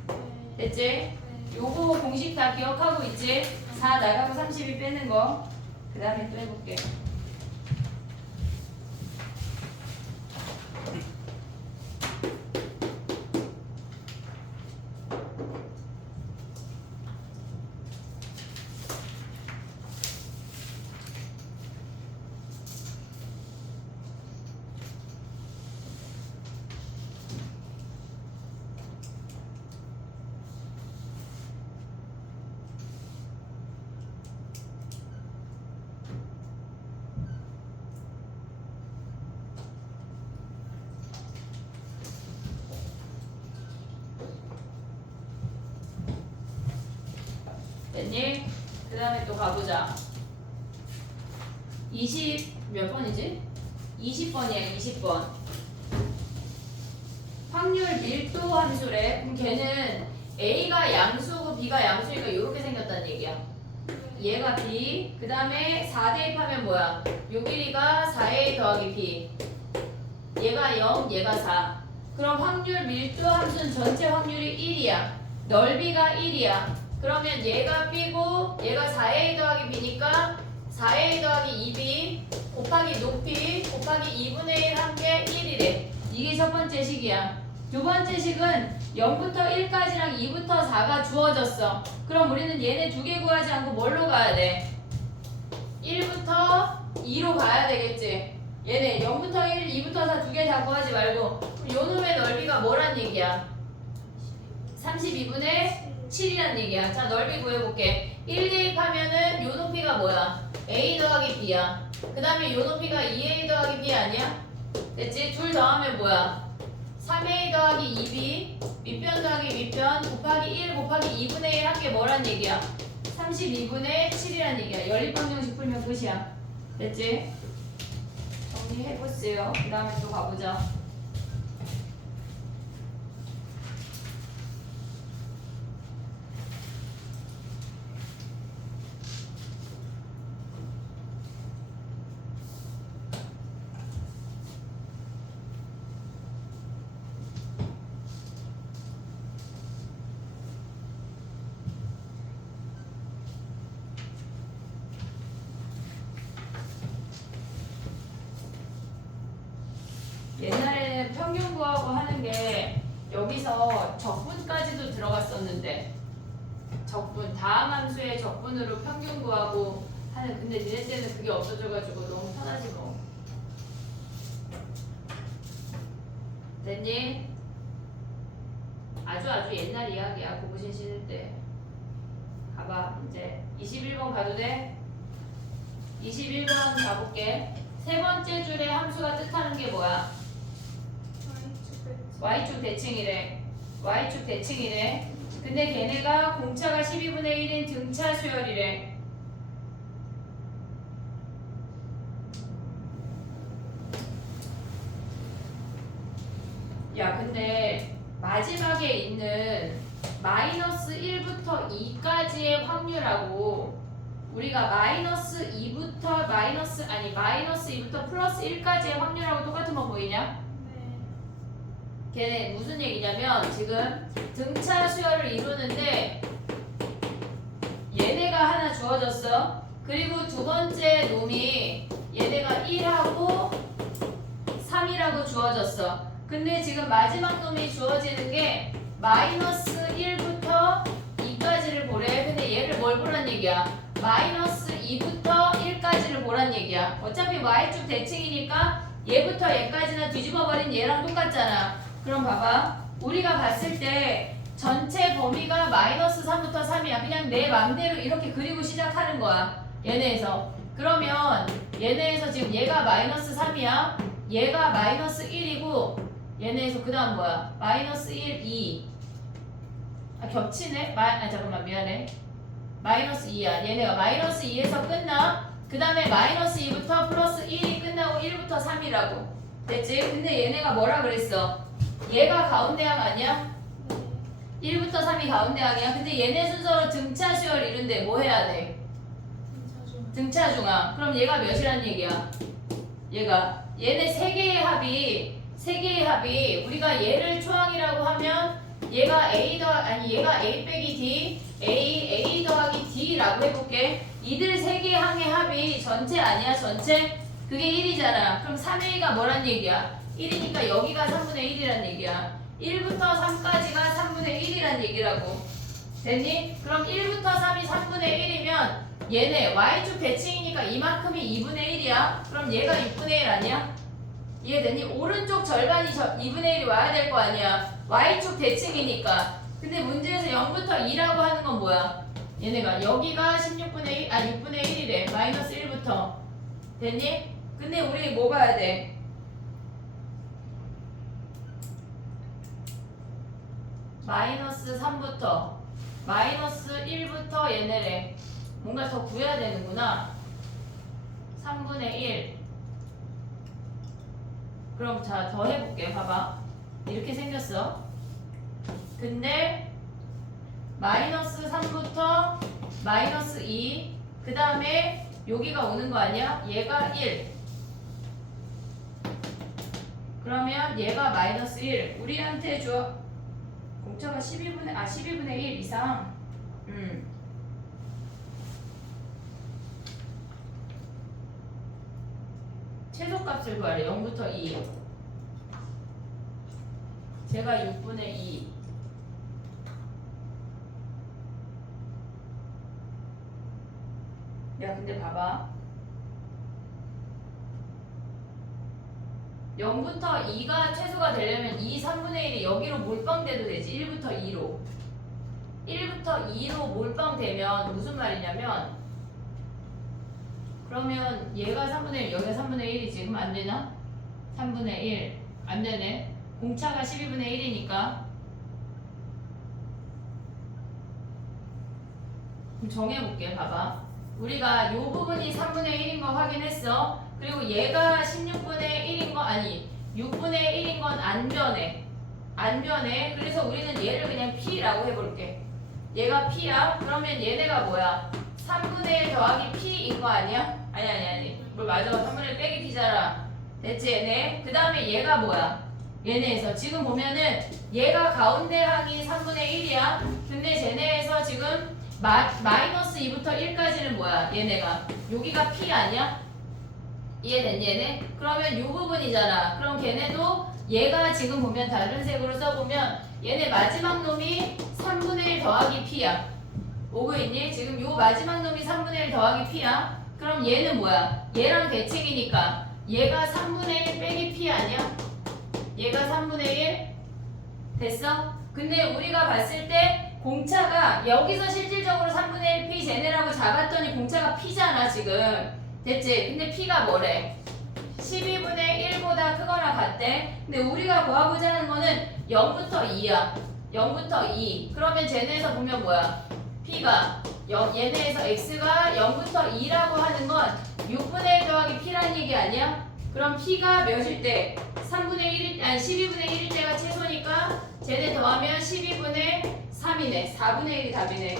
됐지? 요거 공식 다 기억하고 있지? 4 나가고 32 빼는 거. 그 다음에 또 해볼게. 됐니? 그 다음에 또 가보자. 몇 번이지? 20번이야, 20번. 확률 밀도 함수래. 그럼 걔는 A가 양수고 B가 양수니까 이렇게 생겼다는 얘기야. 얘가 B. 그 다음에 4 대입하면 뭐야? 요 길이가 4A 더하기 B. 얘가 0, 얘가 4. 그럼 확률 밀도 함수는 전체 확률이 1이야. 넓이가 1이야. 그러면 얘가 B고 얘가 4A 더하기 B니까 4A 더하기 2B 곱하기 높이 곱하기 2분의 1 한 게 1이래. 이게 첫 번째 식이야. 두 번째 식은 0부터 1까지랑 2부터 4가 주어졌어. 그럼 우리는 얘네 두 개 구하지 않고 뭘로 가야 돼? 1부터 2로 가야 되겠지. 얘네 0부터 1, 2부터 4 두 개 다 구하지 말고 요 놈의 넓이가 뭐란 얘기야? 32분의 7이란 얘기야. 자, 넓이 구해볼게. 1 대입하면은 요 높이가 뭐야? A 더하기 B야. 그 다음에 요 높이가 2A 더하기 B 아니야? 됐지? 둘 더하면 뭐야? 3A 더하기 2B 밑변 더하기 밑변 곱하기 1 곱하기 2분의 1 한 게 뭐란 얘기야? 32분의 7이란 얘기야. 연립방정식 풀면 끝이야. 됐지? 정리해보세요. 그 다음에 또 가보자. 옛날에는 평균 구하고 하는 게 여기서 적분까지도 들어갔었는데 적분, 다음 함수의 적분으로 평균 구하고 하는 근데 니네 때는 그게 없어져가지고 너무 편하지 뭐. 됐니? 아주 옛날 이야기야. 고무신 신을 때. 가봐 이제 21번 가도 돼? 21번 가볼게. 세 번째 줄의 함수가 뜻하는 게 뭐야? Y축 대칭이래. Y축 대칭이래. 근데 걔네가 공차가 12분의 1인 등차 수열이래. 야, 근데 마지막에 있는 마이너스 1부터 2까지의 확률하고 우리가 마이너스 2부터 마이너스 2부터 플러스 1까지의 확률하고 똑같은 거 보이냐? 걔네 무슨 얘기냐면 지금 등차 수열을 이루는데 얘네가 하나 주어졌어. 그리고 두 번째 놈이 얘네가 1하고 3이라고 주어졌어. 근데 지금 마지막 놈이 주어지는 게 마이너스 1부터 2까지를 보래. 근데 얘를 뭘 보란 얘기야? 마이너스 2부터 1까지를 보란 얘기야. 어차피 Y축 대칭이니까 얘부터 얘까지는 뒤집어버린 얘랑 똑같잖아. 그럼 봐봐. 우리가 봤을 때 전체 범위가 마이너스 3부터 3이야. 그냥 내 맘대로 이렇게 그리고 시작하는 거야. 얘네에서. 그러면 얘네에서 지금 얘가 마이너스 3이야. 얘가 마이너스 1이고 얘네에서 그 다음 뭐야? 마이너스 1, 2. 아, 겹치네? 잠깐만 미안해. 마이너스 2야. 얘네가 마이너스 2에서 끝나. 그 다음에 마이너스 2부터 플러스 1이 끝나고 1부터 3이라고. 됐지? 근데 얘네가 뭐라 그랬어? 얘가 가운데항 아니야? 1부터 3이 가운데항이야. 근데 얘네 순서로 등차 수열 이룬데 뭐 해야 돼? 등차 중항. 그럼 얘가 몇이란 얘기야? 얘네 세 개의 합이 우리가 얘를 초항이라고 하면 얘가 얘가 A 빼기 D, A 더하기 D라고 해볼게. 이들 세 개의 항의 합이 전체 아니야? 전체? 그게 1이잖아. 그럼 3A가 뭐란 얘기야? 1이니까 여기가 3분의 1이란 얘기야. 1부터 3까지가 3분의 1이란 얘기라고. 됐니? 그럼 1부터 3이 3분의 1이면 얘네 Y축 대칭이니까 이만큼이 2분의 1이야. 그럼 얘가 6분의 1 아니야? 이해됐니? 오른쪽 절반이 2분의 1이 와야 될 거 아니야. Y축 대칭이니까. 근데 문제에서 0부터 2라고 하는 건 뭐야? 얘네가 여기가 6분의 1이래. 마이너스 1부터. 됐니? 근데 우리 뭐 봐야 돼? 마이너스 3부터 마이너스 1부터 얘네래. 뭔가 더 구해야 되는구나. 3분의 1. 그럼 자, 더 해볼게. 봐봐. 이렇게 생겼어. 근데 마이너스 3부터 마이너스 2, 그 다음에 여기가 오는 거 아니야? 얘가 1. 그러면 얘가 마이너스 1. 우리한테 줘. 공차가 12분의 1 이상. 최소값을 구하래. 0부터 2. 제가 6분의 2. 야, 근데 봐봐. 0부터 2가 최소가 되려면 2, 3분의 1이 여기로 몰빵돼도 되지. 1부터 2로. 1부터 2로 몰빵되면 무슨 말이냐면, 그러면 얘가 3분의 1, 여기가 3분의 1이지. 그럼 안 되나? 3분의 1. 안 되네. 공차가 12분의 1이니까. 그럼 정해볼게. 봐봐. 우리가 이 부분이 3분의 1인 거 확인했어. 그리고 얘가 16분의 1인 거 아니 6분의 1인 건 안 변해. 안 변해. 그래서 우리는 얘를 그냥 P라고 해볼게. 얘가 P야. 그러면 얘네가 뭐야? 3분의 1 더하기 P인 거 아니야? 아니. 뭘 맞아. 3분의 1 빼기 P잖아. 됐지 얘네? 그 다음에 얘가 뭐야? 얘네에서 지금 보면은 얘가 가운데 항이 3분의 1이야. 근데 쟤네에서 지금 마이너스 2부터 1까지는 뭐야? 얘네가 여기가 P 아니야? 이해됐니 얘네? 그러면 요 부분이잖아. 그럼 걔네도 얘가 지금 보면 다른 색으로 써보면 얘네 마지막 놈이 3분의 1 더하기 P야. 오고 있니? 지금 요 마지막 놈이 3분의 1 더하기 P야. 그럼 얘는 뭐야? 얘랑 대칭이니까 얘가 3분의 1 빼기 P 아니야? 얘가 3분의 1? 됐어? 근데 우리가 봤을 때 공차가 여기서 실질적으로 3분의 1 P 쟤네라고 잡았더니 공차가 P잖아 지금. 됐지? 근데 P가 뭐래? 12분의 1보다 크거나 같대. 근데 우리가 구하고자 하는 거는 0부터 2야. 0부터 2. 그러면 쟤네에서 보면 뭐야? P가 얘네에서 X가 0부터 2라고 하는 건 6분의 1 더하기 P라는 얘기 아니야? 그럼 P가 몇일 때? 3분의 1일, 아니 12분의 1일 때가 최소니까 쟤네 더하면 12분의 3이네. 4분의 1이 답이네.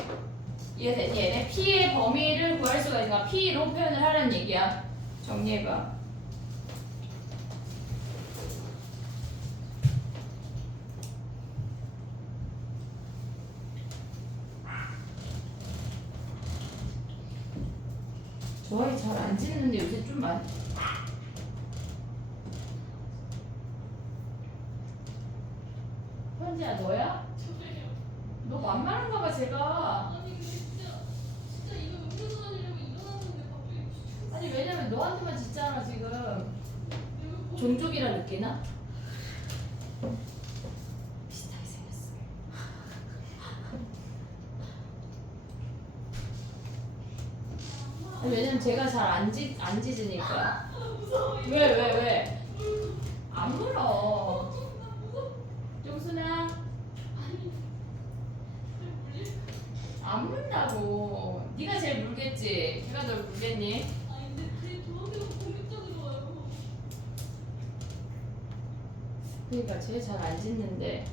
이해됐니? 얘네 P의 범위를 구할 수가 있으니까 P로 표현을 하라는 얘기야. 정리해봐. 저 아이 잘 안 짖는데 요새 좀 많이. 현지야 너야? 저예요. 너 만만한가 봐 제가. 아니 근데 진짜 이거 음료수 마시려고 일어났는데 갑자기 아니 왜냐면 너한테만 짖잖아 지금. 내가 뭐 종족이라 느끼나? 비슷하게 생겼어. 아니, 왜냐면 제가 잘 안 짖으니까. 무서워. 왜? 안 물어. 용순아 안 물다고. 네가 제일 물겠지. 걔가 널 물겠니? 아니 근데 제 저한테가 공격적으로 와요. 그러니까 쟤 잘 안 짖는데.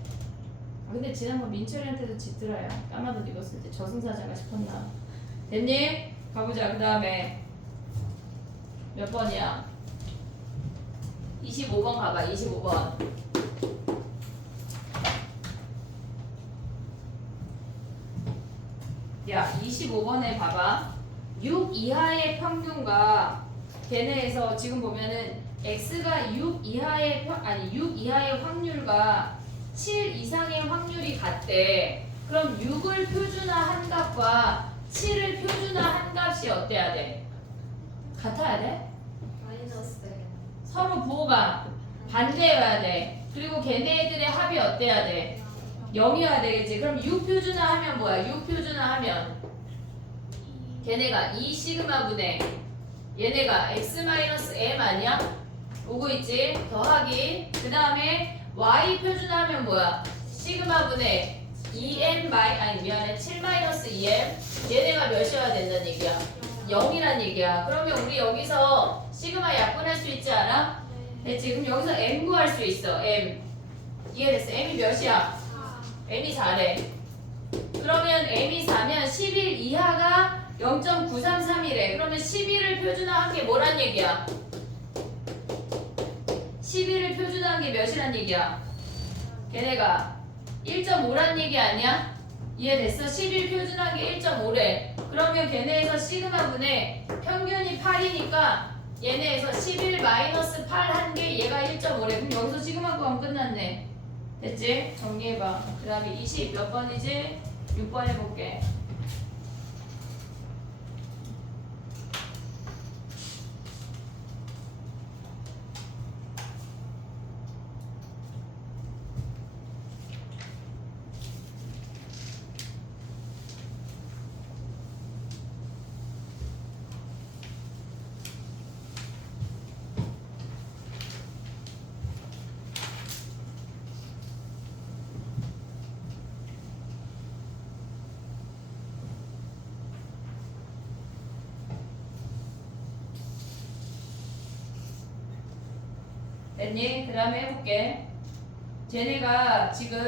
아, 근데 지난번 민철이한테도 짖더라요. 까만 옷 입었을 때 저승사자가 싶었나. 됐니? 가보자. 그 다음에 몇 번이야? 25번 가봐. 25번. 야, 25번에 봐봐. 6 이하의 평균과 걔네에서 지금 보면은 x가 6 이하의 6 이하의 확률과 7 이상의 확률이 같대. 그럼 6을 표준화한 값과 7을 표준화한 값이 어때야 돼? 같아야 돼? 마이너스. 서로 부호가 반대여야 돼. 그리고 걔네들의 합이 어때야 돼? 0이어야 되겠지. 그럼 6 표준화하면 뭐야? 6 표준화하면 걔네가 2 시그마분의 얘네가 x-m 아니야? 오고 있지? 더하기 그 다음에 y 표준화하면 뭐야? 시그마분의 2m 아니 미안해 7-2m 얘네가 몇이어야 된다는 얘기야? 0이란 얘기야. 그러면 우리 여기서 시그마 약분할 수 있지 않아? 됐지? 그럼 여기서 m 구할 수 있어. m 이해됐어? m이 몇이야? m이 4래. 그러면 m이 4면 11 이하가 0.933이래. 그러면 11을 표준화한 게 뭐란 얘기야? 11을 표준화한 게 몇이란 얘기야? 걔네가 1.5란 얘기 아니야? 이해됐어? 11 표준한 게 1.5래. 그러면 걔네에서 시그마분의 평균이 8이니까 얘네에서 11 마이너스 8 한 게 얘가 1.5래. 그럼 여기서 시그마 구하면 끝났네. 됐지? 정리해봐. 그 다음에 20 몇 번이지? 6번 해볼게. 됐니? 그 다음에 해볼게. 쟤네가 지금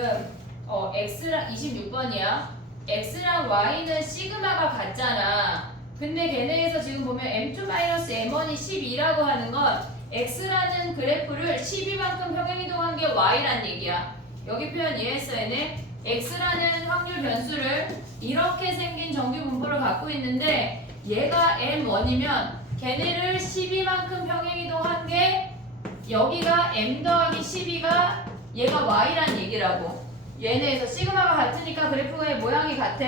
x랑 26번이야. x랑 y는 시그마가 같잖아. 근데 걔네에서 지금 보면 m2-m1이 12라고 하는 건 x라는 그래프를 12만큼 평행이동한 게 y란 얘기야. 여기 표현 이해했어 얘네? x라는 확률 변수를 이렇게 생긴 정규 분포를 갖고 있는데 얘가 m1이면 걔네를 12만큼 평행이동한 게 여기가 m 더하기 12가 얘가 y란 얘기라고. 얘네에서 시그마가 같으니까 그래프의 모양이 같아.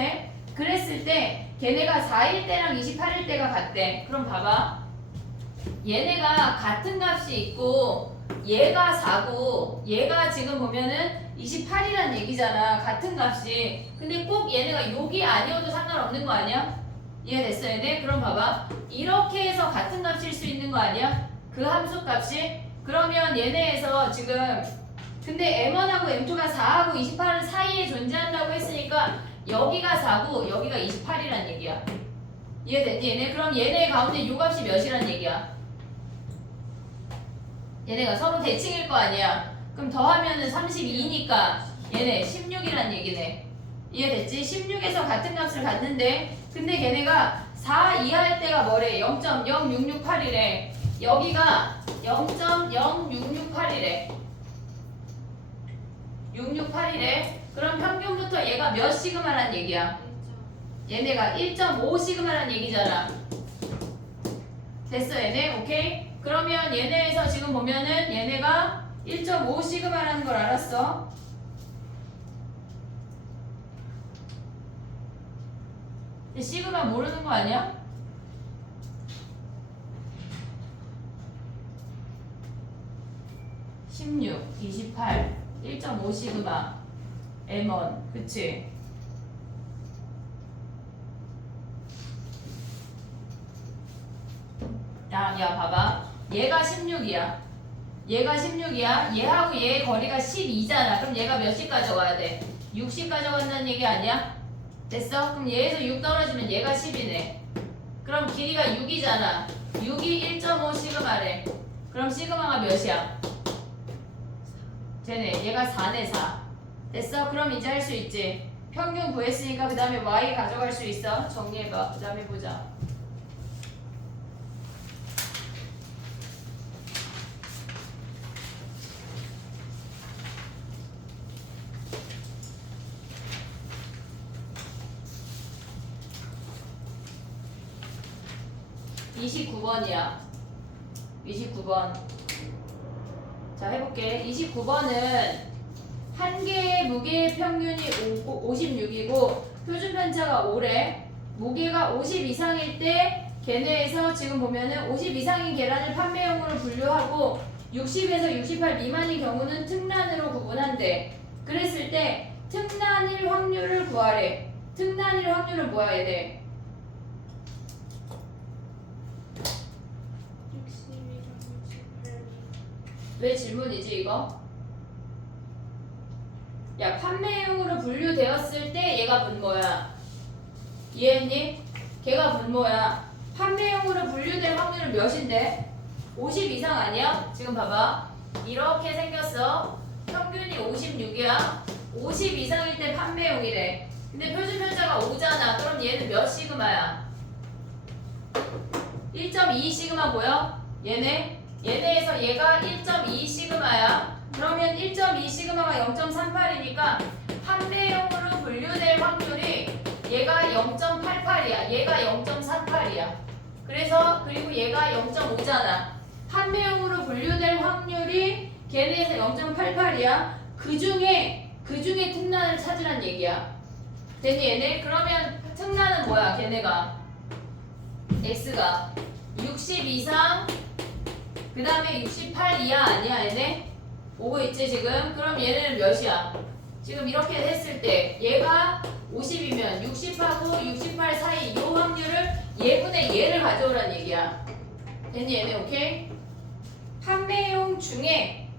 그랬을 때 걔네가 4일 때랑 28일 때가 같대. 그럼 봐봐. 얘네가 같은 값이 있고 얘가 4고 얘가 지금 보면은 28이란 얘기잖아. 같은 값이. 근데 꼭 얘네가 여기 아니어도 상관없는 거 아니야? 이해됐어 얘네? 그럼 봐봐. 이렇게 해서 같은 값일 수 있는 거 아니야? 그 함수 값이? 그러면 얘네에서 지금 근데 m1하고 m2가 4하고 28 사이에 존재한다고 했으니까 여기가 4고 여기가 28이란 얘기야. 이해됐니 얘네? 그럼 얘네 가운데 요 값이 몇이란 얘기야? 얘네가 서로 대칭일 거 아니야. 그럼 더하면은 32니까 얘네 16이란 얘기네. 이해됐지? 16에서 같은 값을 갖는데 근데 걔네가 4 이하일 때가 뭐래? 0.0668이래. 여기가 0.0668이래. 668이래. 그럼 평균부터 얘가 몇 시그마란 얘기야? 얘네가 1.5 시그마란 얘기잖아. 됐어 얘네? 오케이? 그러면 얘네에서 지금 보면은 얘네가 1.5 시그마라는 걸 알았어. 근데 시그마 모르는 거 아니야? (16) 28 1.5 시그마 m1 그치? 야 봐봐 얘가 16이야 얘가 16이야 얘하고 얘의 거리가 12잖아 그럼 얘가 몇씩 가져가야 돼? 6씩 가져간다는 얘기 아니야? 됐어? 그럼 얘에서 6 떨어지면 얘가 10이네 그럼 길이가 6이잖아 6이 1.5 시그마래 그럼 시그마가 몇이야? 쟤네 얘가 4네 4 됐어? 그럼 이제 할 수 있지 평균 구했으니까 그 다음에 y 가져갈 수 있어 정리해봐 그 다음에 보자 29번이야 29번 자 해볼게 29번은 한 개의 무게의 평균이 56이고 표준 편차가 5래 무게가 50 이상일 때 걔네에서 지금 보면은 50 이상인 계란을 판매용으로 분류하고 60에서 68 미만인 경우는 특란으로 구분한대 그랬을 때 특란일 확률을 구하래 특란일 확률은 뭐야 얘들 62랑 68이 왜 질문이지 이거? 야 판매용으로 분류되었을 때 얘가 분모야 이해했니? 걔가 분모야 판매용으로 분류될 확률은 몇인데? 50 이상 아니야? 지금 봐봐 이렇게 생겼어 평균이 56이야 50 이상일 때 판매용이래 근데 표준 편차가 5잖아 그럼 얘는 몇 시그마야? 1.2 시그마 보여? 얘네에서 얘가 1.2 시그마야. 그러면 1.2 시그마가 0.38이니까 판매용으로 분류될 확률이 얘가 0.88이야. 얘가 0.48이야. 그래서 그리고 얘가 0.5잖아. 판매용으로 분류될 확률이 걔네에서 0.88이야. 그 중에 특란을 찾으란 얘기야. 됐니 얘네? 그러면 특란은 뭐야? 걔네가 x가 60 이상 그 다음에 68 이하 아니야 얘네? 오고 있지 지금? 그럼 얘네는 몇이야? 지금 이렇게 했을 때 얘가 50이면 60하고 68 사이 이 확률을 얘분의 얘를 가져오란 얘기야. 됐니 얘네? 오케이? 판매용 중에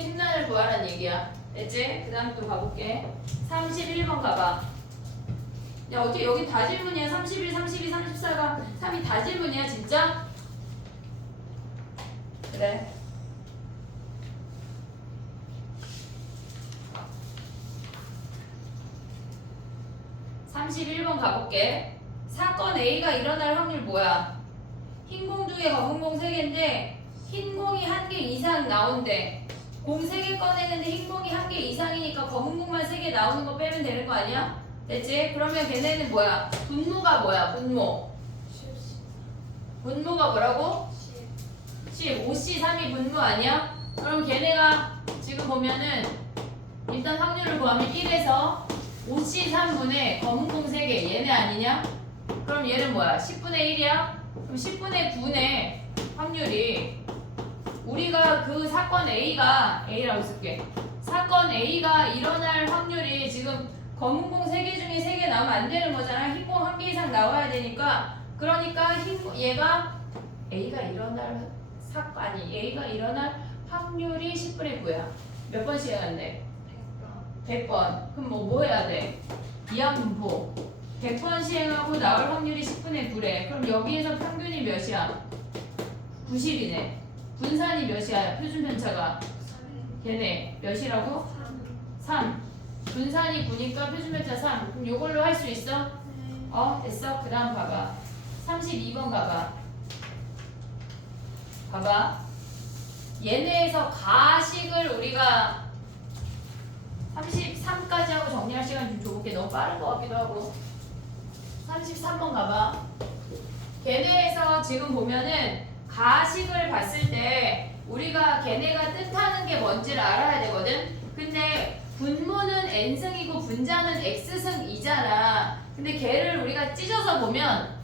특란을 구하란 얘기야. 됐지? 그 다음 또 가볼게. 31번 가봐. 야 어떻게 여기 다 질문이야. 31, 32, 34가 3이 다 질문이야 진짜? 그래. (31번) 가볼게. 사건 A가 일어날 확률 뭐야? 흰 공 2개, 검은 공 3개인데 흰 공이 1개 이상 나온대. 공 3개 꺼내는데 흰 공이 1개 이상이니까 검은 공만 3개 나오는 거 빼면 되는 거 아니야? 됐지? 그러면 걔네는 뭐야? 분모가 뭐야? 분모가 뭐라고? 10. 5C3이 분모 아니야? 그럼 걔네가 지금 보면은 일단 확률을 구하면 1에서 5C3분의 검은 공 3개 얘네 아니냐? 그럼 얘는 뭐야? 10분의 1이야? 그럼 10분의 9의 확률이 우리가 그 사건 A가 A라고 쓸게. 사건 A가 일어날 확률이 지금 검은 공 3개 중에 3개 나오면 안 되는 거잖아. 흰 공 1개 이상 나와야 되니까. 그러니까 얘가 A가 일어날 A가 일어날 확률이 10분의 9야. 몇 번 시행한대? 100번. 그럼 뭐 해야 돼? 이항분포. 100번 시행하고 나올 확률이 10분의 9래. 그럼 여기에서 평균이 몇이야? 90이네. 분산이 몇이야? 표준 편차가? 걔네 몇이라고? 3. 분산이 9니까 표준 편차 3. 그럼 이걸로 할 수 있어? 됐어. 그 다음 봐봐. 32번 가봐. 얘네에서 가식을 우리가 33까지 하고 정리할 시간 좀 줘볼게. 너무 빠른 것 같기도 하고. 33번 가봐. 걔네에서 지금 보면은 가식을 봤을 때 우리가 걔네가 뜻하는 게 뭔지를 알아야 되거든. 근데 분모는 n승이고 분자는 x승이잖아. 근데 걔를 우리가 찢어서 보면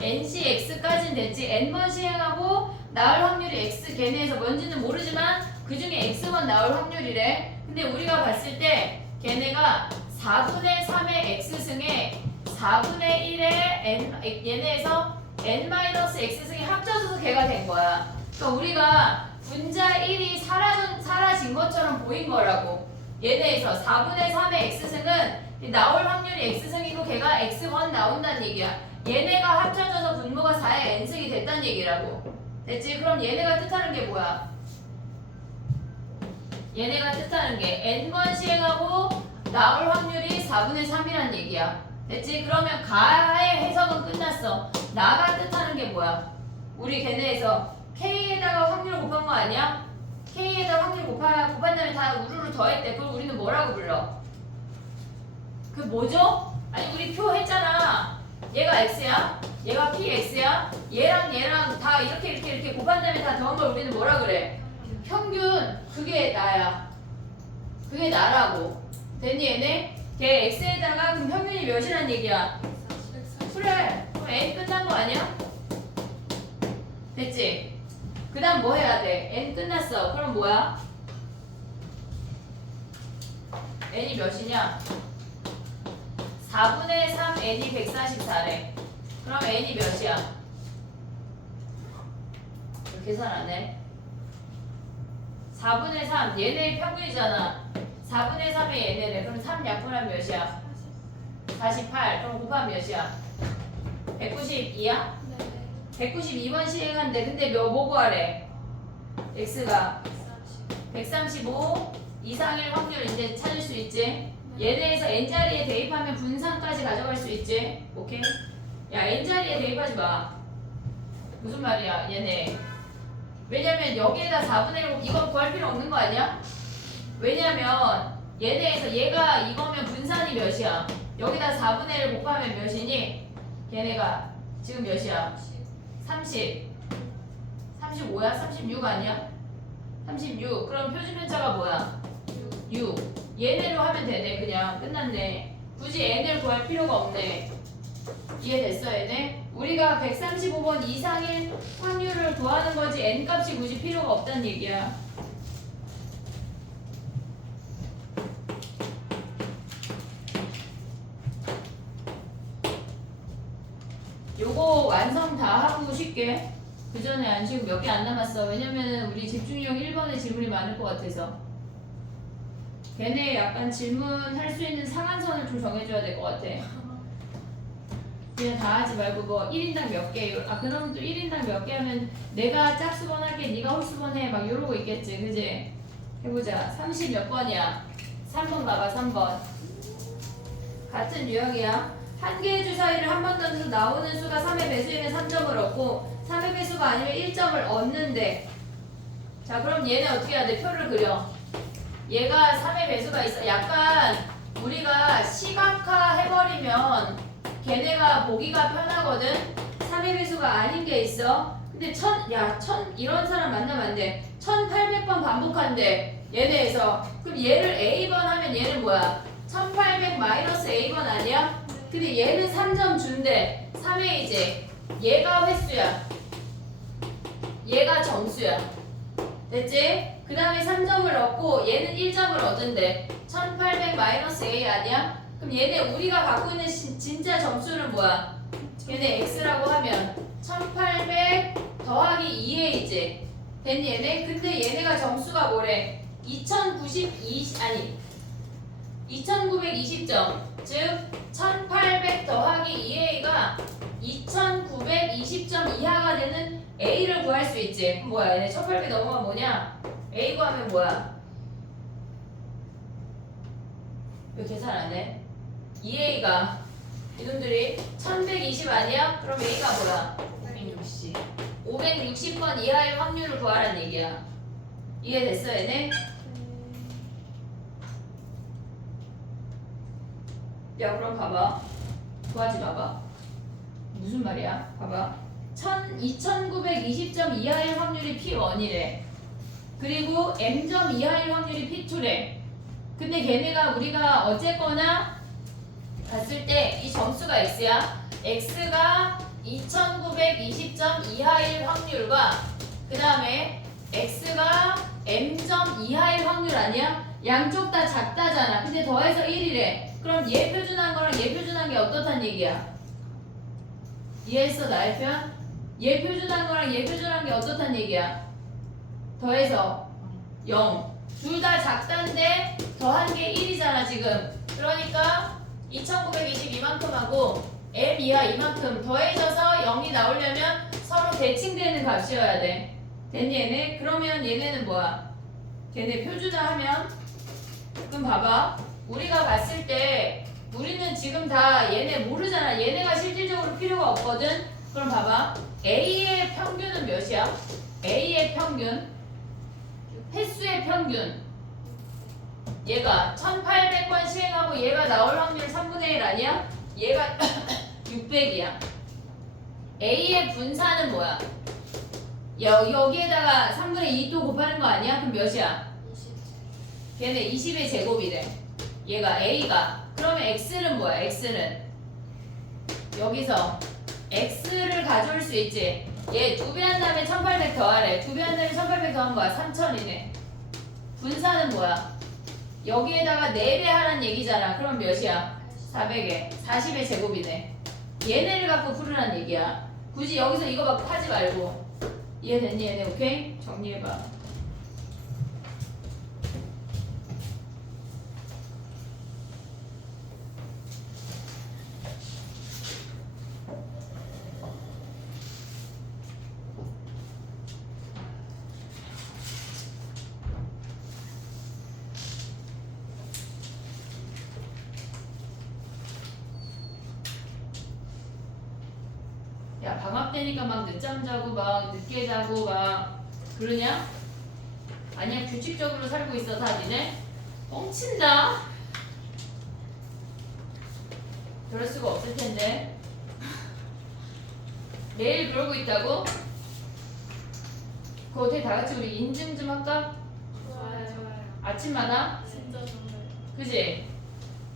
ncx까지는 됐지. n번 시행하고 나올 확률이 x 걔네에서 뭔지는 모르지만 그 중에 x번 나올 확률이래. 근데 우리가 봤을 때 걔네가 4분의 3의 x승에 4분의 1의 n 얘네에서 n-x승이 합쳐져서 걔가 된 거야. 그러니까 우리가 분자 1이 사라진 것처럼 보인 거라고. 얘네에서 4분의 3의 x승은 나올 확률이 x승이고 걔가 x번 나온다는 얘기야. 얘네가 합쳐져서 분모가 4의 n승이 됐다는 얘기라고. 됐지? 그럼 얘네가 뜻하는 게 뭐야? 얘네가 뜻하는 게 n번 시행하고 나올 확률이 4분의 3이란 얘기야. 됐지? 그러면 가의 해석은 끝났어. 나가 뜻하는 게 뭐야? 우리 걔네에서 K에다가 확률 곱한 거 아니야? K에다가 확률 곱한 다음에 다 우르르 더했대. 그럼 우리는 뭐라고 불러? 그 뭐죠? 아니 우리 표 했잖아. 얘가 X야. 얘가 PX야. 얘랑 다 이렇게 곱한 다음에 다 더한 걸 우리는 뭐라 그래? 평균. 그게 나야. 그게 나라고. 됐니 얘네? 걔 X에다가 그럼 평균이 몇이란 얘기야? 그래. 그럼 N 끝난 거 아니야? 됐지? 그 다음 뭐 해야 돼? N 끝났어. 그럼 뭐야? N이 몇이냐? 4분의 3 N이 144래. 그럼 N이 몇이야? 계산 안 해. 4분의 3 얘네 평균이잖아. 4분의 3의 얘네래. 그럼 3 약분하면 몇이야? 48. 그럼 곱하면 몇이야? 192야? 192번 시행한대. 근데 뭐 구하래? x가 135 이상일 확률 이제 찾을 수 있지? 얘네에서 n자리에 대입하면 분산까지 가져갈 수 있지? 오케이? 야 n자리에 대입하지 마. 무슨 말이야 얘네. 왜냐면 여기에다 4분의 1 이건 구할 필요 없는 거 아니야? 왜냐면 얘네에서 얘가 이거면 분산이 몇이야? 여기다 4분의 1 곱하면 몇이니? 걔네가 지금 몇이야? 30 35야? 36 아니야? 36 그럼 표준편차가 뭐야? 6 얘네로 하면 되네. 그냥 끝났네. 굳이 n을 구할 필요가 없네. 이해됐어 얘네? 우리가 135번 이상의 확률을 구하는 거지 n값이 굳이 필요가 없다는 얘기야. 요거 완성 다 하고 쉽게. 그 전에 안 쉬고 몇 개 안 남았어. 왜냐면은 우리 집중력 1번에 질문이 많을 것 같아서. 걔네 약간 질문할 수 있는 상한선을 좀 정해줘야 될 것 같아. 그냥 다 하지 말고 뭐 1인당 몇 개. 아 그러면 또 1인당 몇 개 하면 내가 짝수번 할게 네가 홀수번 해. 막 이러고 있겠지. 그지? 해보자. 30 몇 번이야? 3번 봐봐 3번. 같은 유형이야. 한 개의 주 사이를 한 번 던져서 나오는 수가 3의 배수이면 3점을 얻고 3의 배수가 아니면 1점을 얻는데 자 그럼 얘네 어떻게 해야 돼? 표를 그려. 얘가 3의 배수가 있어. 약간 우리가 시각화 해버리면 걔네가 보기가 편하거든. 3의 배수가 아닌 게 있어. 근데 이런 사람 만나면 안 돼. 1800번 반복한대. 얘네에서. 그럼 얘를 A번 하면 얘는 뭐야? 1800 마이너스 A번 아니야? 근데 얘는 3점 준대. 3A지. 얘가 횟수야. 얘가 정수야. 됐지? 그 다음에 3점을 얻고 얘는 1점을 얻은대. 1800 마이너스 A 아니야? 그럼 얘네 우리가 갖고 있는 진짜 점수는 뭐야? 얘네 X라고 하면 1800 더하기 2A지. 됐니 얘네? 근데 얘네가 점수가 뭐래? 2920점. 즉 1800 더하기 2A가 2920점 이하가 되는 A를 구할 수 있지. 그럼 뭐야? 얘네 1800 넘어가면 뭐냐? A 구하면 뭐야? 왜 계산 안 해? 2A가 이놈들이 1120 아니야? 그럼 A가 뭐야? 560. 560번 이하의 확률을 구하라는 얘기야. 이해됐어 얘네? 야 그럼 봐봐. 구하지 마봐. 무슨 말이야? 봐봐. 2920점 이하의 확률이 P1이래. 그리고 M점 이하의 확률이 P2래. 근데 걔네가 우리가 어쨌거나 봤을 때 이 점수가 X야. X가 2920점 이하의 확률과 그 다음에 X가 M점 이하의 확률 아니야? 양쪽 다 작다잖아. 근데 더해서 1이래. 그럼 얘 표준한 거랑 얘 표준한 게 어떻단 얘기야? 이해했어 나의 편? 얘 표준한 거랑 얘 표준한 게 어떻단 얘기야? 더해서 0. 둘 다 작단데 더한 게 1이잖아 지금. 그러니까 2920 이만큼 하고 M 이하 이만큼 더해져서 0이 나오려면 서로 대칭되는 값이어야 돼. 됐니 얘네? 그러면 얘네는 뭐야? 걔네 표준화하면 그럼 봐봐. 우리가 봤을 때 우리는 지금 다 얘네 모르잖아. 얘네가 실질적으로 필요가 없거든. 그럼 봐봐. A의 평균은 몇이야? A의 평균 횟수의 평균 얘가 1800번 시행하고 얘가 나올 확률 3분의 1 아니야? 얘가 600이야. A의 분산은 뭐야? 여기에다가 3분의 2 또 곱하는 거 아니야? 그럼 몇이야? 20. 걔네 20의 제곱이래. 얘가 A가. 그러면 X는 뭐야? X는 여기서 X를 가져올 수 있지. 얘 2배 한 다음에 1800 더하래. 2배 한 다음에 1800 더하면 뭐야? 3000이네. 분산은 뭐야? 여기에다가 4배 하라는 얘기잖아. 그럼 몇이야? 400에 40의 제곱이네. 얘네를 갖고 풀으라는 얘기야. 굳이 여기서 이거 막 하지 말고. 이해됐니 얘네? 오케이? 정리해봐. 야 방학 때니까 막 늦잠 자고 막 늦게 자고 막 그러냐? 아니야 규칙적으로 살고 있어 다 니네? 뻥친다. 그럴 수가 없을 텐데. 매일 그러고 있다고? 그거 어떻게 다 같이 우리 인증 좀 할까? 좋아요. 아침마다? 진짜 좋아요. 그지?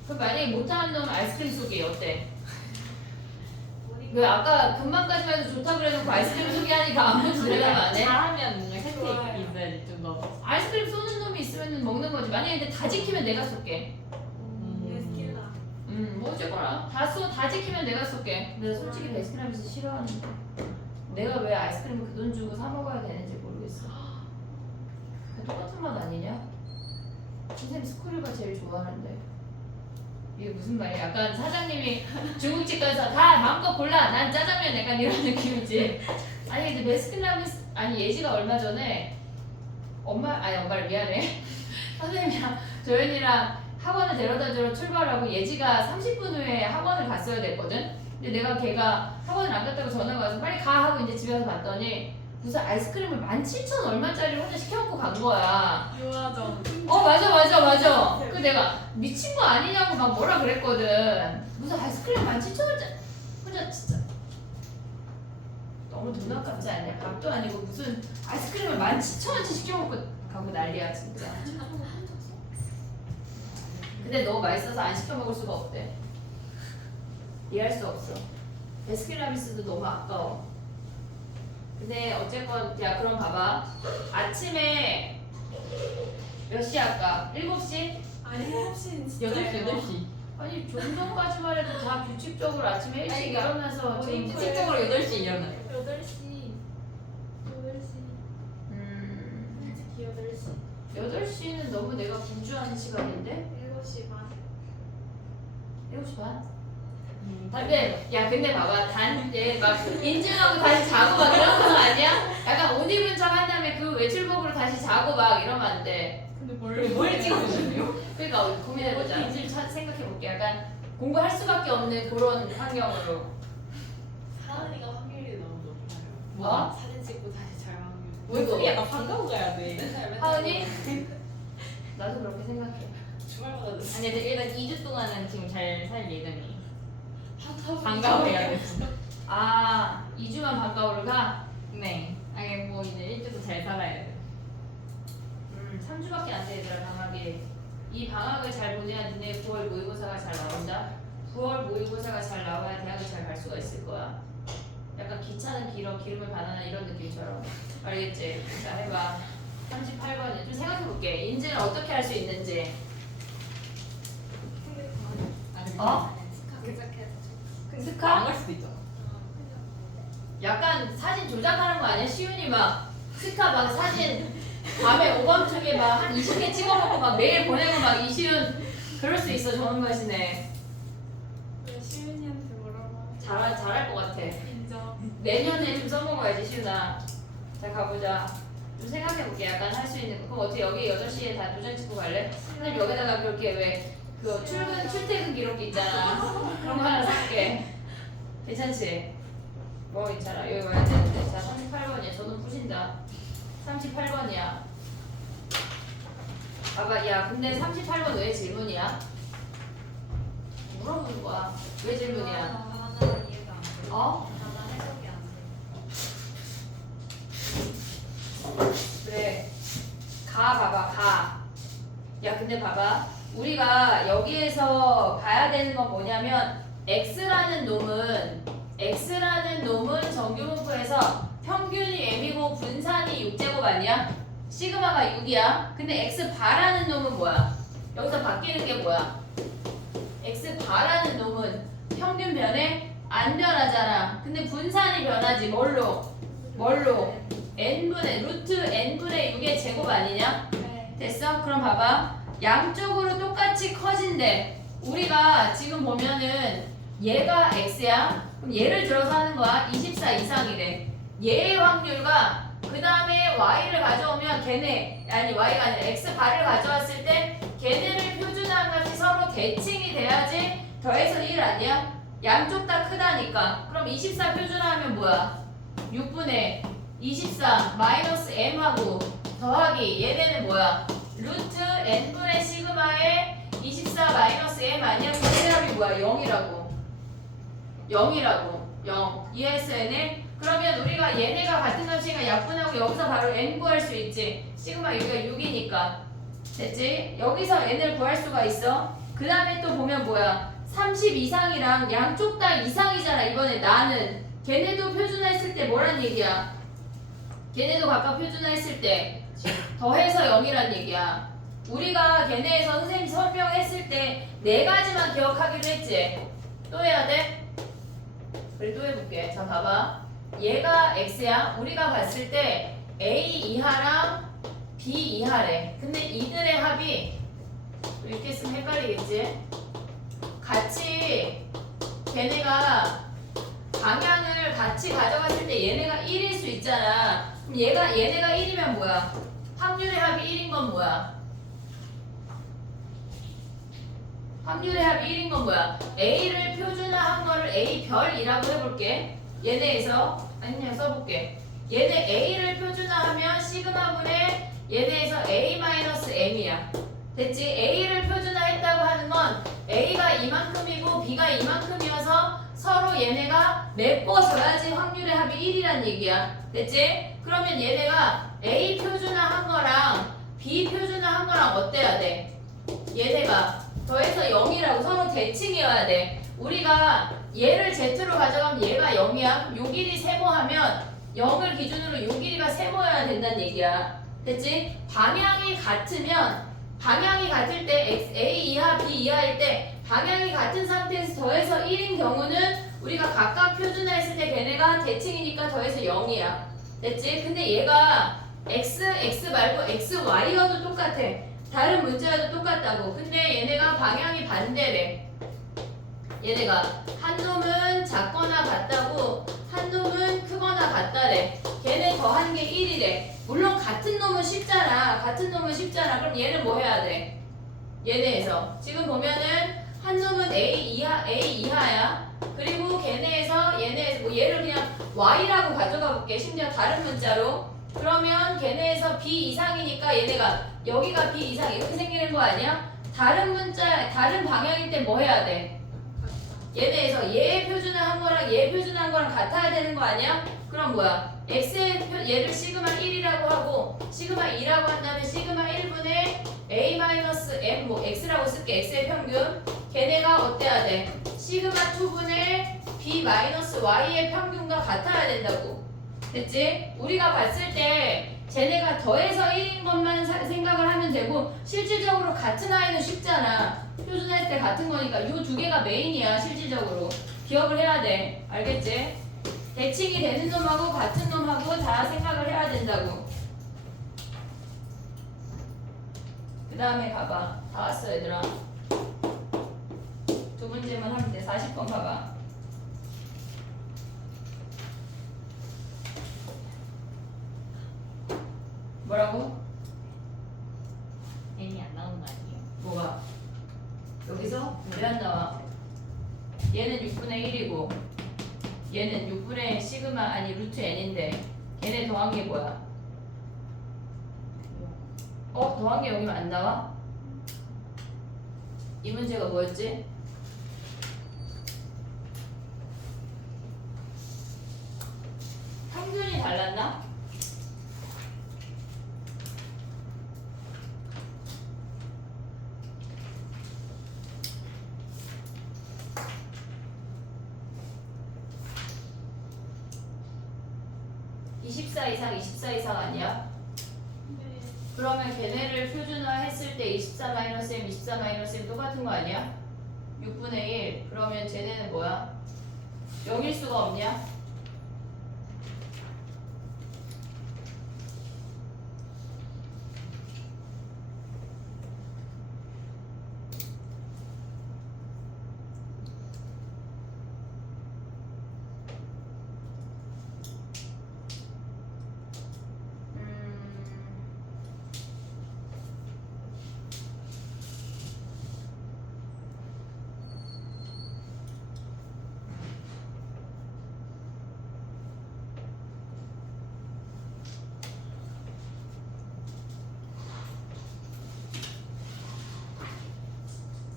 그럼 만약에 못하는 놈 아이스크림 쏘기 어때? 왜 아까 금방까지만 해도 좋다 그래놓고 아이스크림 쏘기 하니까 아무도 대답 안 해? 잘하면 혜택 좋아요. 있어야지 좀 더. 아이스크림 쏘는 놈이 있으면 먹는 거지. 만약에 근데 다 지키면 내가 쏠게. 예스킬라. 뭐 어쨌거나 다 지키면 내가 쏠게. 내가 솔직히 베스킨라빈스 싫어하는데 내가 왜 아이스크림을 그 돈 주고 사 먹어야 되는지 모르겠어. 똑같은 맛 아니냐? 선생님 스크류가 제일 좋아하는데 이게 무슨 말이야? 약간 사장님이 중국집 가서 다 마음껏 골라. 난 짜장면 약간 이런 느낌이지. 아니 근데 베스킨라빈스 아니 예지가 얼마 전에 엄마를 미안해. 선생님이랑 조연이랑 학원을 데려다주러 출발하고 예지가 30분 후에 학원을 갔어야 됐거든. 근데 내가 걔가 학원을 안 갔다고 전화가 와서 빨리 가 하고 이제 집에 와서 봤더니 무슨 아이스크림을 17,000 얼마짜리를 혼자 시켜먹고 간 거야. 유화정. 맞아. 그 내가 미친 거 아니냐고 막 뭐라 그랬거든. 무슨 아이스크림 17,000원짜리 혼자 진짜 너무 돈 아깝지 않냐? 밥도 아니고 무슨 아이스크림을 17,000원치 시켜먹고 가고 난리야 진짜. 근데 너무 맛있어서 안 시켜 먹을 수가 없대. 이해할 수 없어. 베스킨라빈스도 너무 아까워. 근데 어쨌건 야 그럼 봐봐. 아침에 몇 시 할까? 7시? 아니 7시는 진짜. 8시. 아니 좀 전까지만 해도 다 규칙적으로 아침에 일찍 아니, 일어나서 우리 지금 규칙적으로 8시 일어나요. 8시. 8시. 솔직히 8시. 8시는 너무 내가 분주하는 시간인데? 7시 반. 7시 반? 근데 봐봐 단얘 막 인증하고 다시 자고 막 이런 거 아니야? 약간 옷 입은 척 한 다음에 그 외출복으로 다시 자고 막 이러면 안 돼. 근데 뭘 찍어주세요? 그러니까 우리 고민해보자. 인증 생각해볼게. 약간 공부할 수밖에 없는 그런 환경으로. 사은이가 확률이 너무 높아요. 뭐? 사진 찍고 다시 잘 확률. 왜 그게 약간 반가워 가야 돼. 맨날 하은이? 나도 그렇게 생각해. 주말마다 늦어. 아니 근데 일단 2주 동안은 지금 잘 살 예정이. 하다 반가워해야 돼. 2주만 방과후를 가? 네. 아니 뭐 이제 1주도 잘 살아야 돼. 3주밖에 안 돼 얘들아 방학이. 이 방학을 잘 보내야 니네 9월 모의고사가 잘 나온다. 9월 모의고사가 잘 나와야 대학을 잘 갈 수가 있을 거야. 약간 기차는 길어 기름을 바나나 이런 느낌처럼. 알겠지? 자 해봐. 38번에 좀 생각해볼게. 인지는 어떻게 할 수 있는지. 어? 스카? 안갈 수도 있잖아. 약간 사진 조작하는 거 아니야? 시윤이 막 스카 막 사진 밤에 오밤중에 막 한 20개 찍어놓고 막 매일 보내고 막 이시윤 그럴 수 있어. 좋은 것이네. 왜 시윤이한테 뭐라고? 잘할 것 같아. 인정. 내년에 좀 써먹어야지 시윤아. 자 가보자. 좀 생각해볼게. 약간 할 수 있는 거. 그럼 어떻게 여기 8시에 다 도장 찍고 갈래? 선생님 여기다가 그렇게 왜 그 출퇴근 기록기 있잖아. 그런 거 하나 살게. 괜찮지? 뭐 있잖아. 여기 와야 되는데. 자 38번이야. 저는 푸신다. 38번이야. 봐봐. 야 근데 38번 왜 질문이야? 물어보는 거야. 왜 질문이야? 하나 이해가 안 돼. 어? 하나 해석이 안 돼. 그래. 봐봐. 야 근데 봐봐. 우리가 여기에서 봐야 되는 건 뭐냐면 X라는 놈은 정규분포에서 평균이 M이고 분산이 6제곱 아니야? 시그마가 6이야. 근데 X바라는 놈은 뭐야? 여기서 바뀌는 게 뭐야? X바라는 놈은 평균 변해? 안 변하잖아. 근데 분산이 변하지. 뭘로? n분의 루트 n분의 6의 제곱 아니냐? 네. 됐어? 그럼 봐봐. 양쪽으로 똑같이 커진대. 우리가 지금 보면은 얘가 x야. 그럼 얘를 들어서 하는 거야. 24 이상이래. 얘의 확률과 그 다음에 y를 가져오면 걔네 y가 아니라 x바를 가져왔을 때 걔네를 표준한 값이 서로 대칭이 돼야지 더해서 1 아니야? 양쪽 다 크다니까. 그럼 24 표준화하면 뭐야? 6분의 24 마이너스 m하고 더하기 얘네는 뭐야? 루트 n분의 시그마의 24 마이너스 m 아니야? 대답이 뭐야? 0이라고. 0이라고. 0. 이해했어 얘네? 그러면 우리가 얘네가 같은 값이니까 약분하고 여기서 바로 n 구할 수 있지. 시그마 여기가 6이니까. 됐지? 여기서 n을 구할 수가 있어. 그 다음에 또 보면 뭐야? 30 이상이랑 양쪽 다 이상이잖아. 이번에 나는. 걔네도 표준화했을 때 뭐란 얘기야? 걔네도 각각 표준화했을 때 더해서 0이란 얘기야. 우리가 걔네에서 선생님 설명했을 때 네 가지만 기억하기로 했지. 또 해야 돼? 그래 또 해볼게. 자 봐봐. 얘가 x야. 우리가 봤을 때 a 이하랑 b 이하래. 근데 이들의 합이 이렇게 쓰면 헷갈리겠지? 같이 걔네가 방향을 같이 가져갔을 때 얘네가 1일 수 있잖아. 그럼 얘네가 1이면 뭐야? 확률의 합이 1인 건 뭐야? 확률의 합이 1인 건 뭐야? A를 표준화한 거를 A별이라고 해볼게. 얘네에서 아니 그냥 써볼게. 얘네 A를 표준화하면 시그마분의 얘네에서 A-M이야. 됐지? A를 표준화했다고 하는 건 A가 이만큼이고 B가 이만큼이어서 서로 얘네가 메꿔줘야지 확률의 합이 1이란 얘기야. 됐지? 그러면 얘네가 A 표준화한 거랑 B 표준화한 거랑 어때야 돼? 얘네가 더해서 0이라고 서로 대칭이어야 돼. 우리가 얘를 Z로 가져가면 얘가 0이야. 요 길이 세모하면 0을 기준으로 요 길이가 세모여야 된다는 얘기야. 됐지? 방향이 같을 때 A 이하 B 이하일 때 방향이 같은 상태에서 더해서 1인 경우는 우리가 각각 표준화했을 때 걔네가 대칭이니까 더해서 0이야. 됐지? 근데 얘가 x 말고 xy여도 똑같아. 다른 문자여도 똑같다고. 근데 얘네가 방향이 반대래. 얘네가 한 놈은 작거나 같다고 한 놈은 크거나 같다래. 걔네 더한 게 1이래. 물론 같은 놈은 쉽잖아. 그럼 얘는 뭐 해야 돼? 얘네에서 지금 보면은 한 놈은 A 이하야. 그리고 걔네에서 뭐 얘를 그냥 Y라고 가져가 볼게. 심지어 다른 문자로. 그러면 걔네에서 B 이상이니까 얘네가 여기가 B 이상 이렇게 생기는 거 아니야? 다른 방향일 때 뭐 해야 돼? 얘네에서 얘 표준화한 거랑 얘 표준화한 거랑 같아야 되는 거 아니야? 그럼 뭐야? 얘를 시그마 1이라고 하고 시그마 2라고 한다면 시그마 1분의 A-M 뭐 X라고 쓸게. X의 평균. 걔네가 어때야 돼? 시그마 2분의 B-Y의 평균과 같아야 된다고. 됐지? 우리가 봤을 때 쟤네가 더해서 1인 것만 생각을 하면 되고 실질적으로 같은 아이는 쉽잖아. 표준화했을 때 같은 거니까 이 두 개가 메인이야. 실질적으로 기억을 해야 돼. 알겠지? 대칭이 되는 놈하고 같은 놈하고 다 생각을 해야 된다고. 그 다음에 가봐. 다 왔어 얘들아. 두 문제만 하면 돼. 40번 봐봐. 뭐라고? n이 안 나오는 거 아니에요? 뭐가? 여기서 왜 안 나와? 얘는 6분의 1이고 얘는 6분의 시그마 아니 루트 n인데 얘네 더한 게 뭐야? 더한 게 여기면 안 나와? 이 문제가 뭐였지? 평균이 달랐나? (24 이상) 아니야? 네. 그러면 걔네를 표준화했을 때 24-m, 24-m 똑같은 거 아니야? 6분의 1. 그러면 쟤네는 뭐야? 0일 수가 없냐?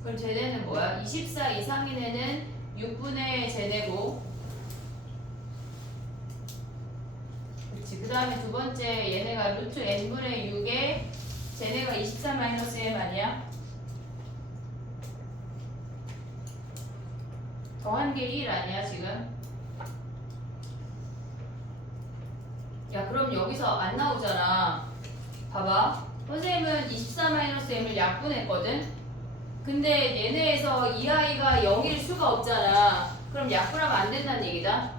그럼 쟤네는 뭐야? 24 이상인 애는 6분의 쟤네고. 그렇지. 그 다음에 두 번째 얘네가 루트 n분의 6에 쟤네가 24 마이너스 m 아니야? 더한 게 1 아니야 지금? 야 그럼 여기서 안 나오잖아. 봐봐. 선생님은 24 마이너스 m을 약분했거든? 근데 얘네에서 이 아이가 0일 수가 없잖아. 그럼 약분하면 안 된다는 얘기다.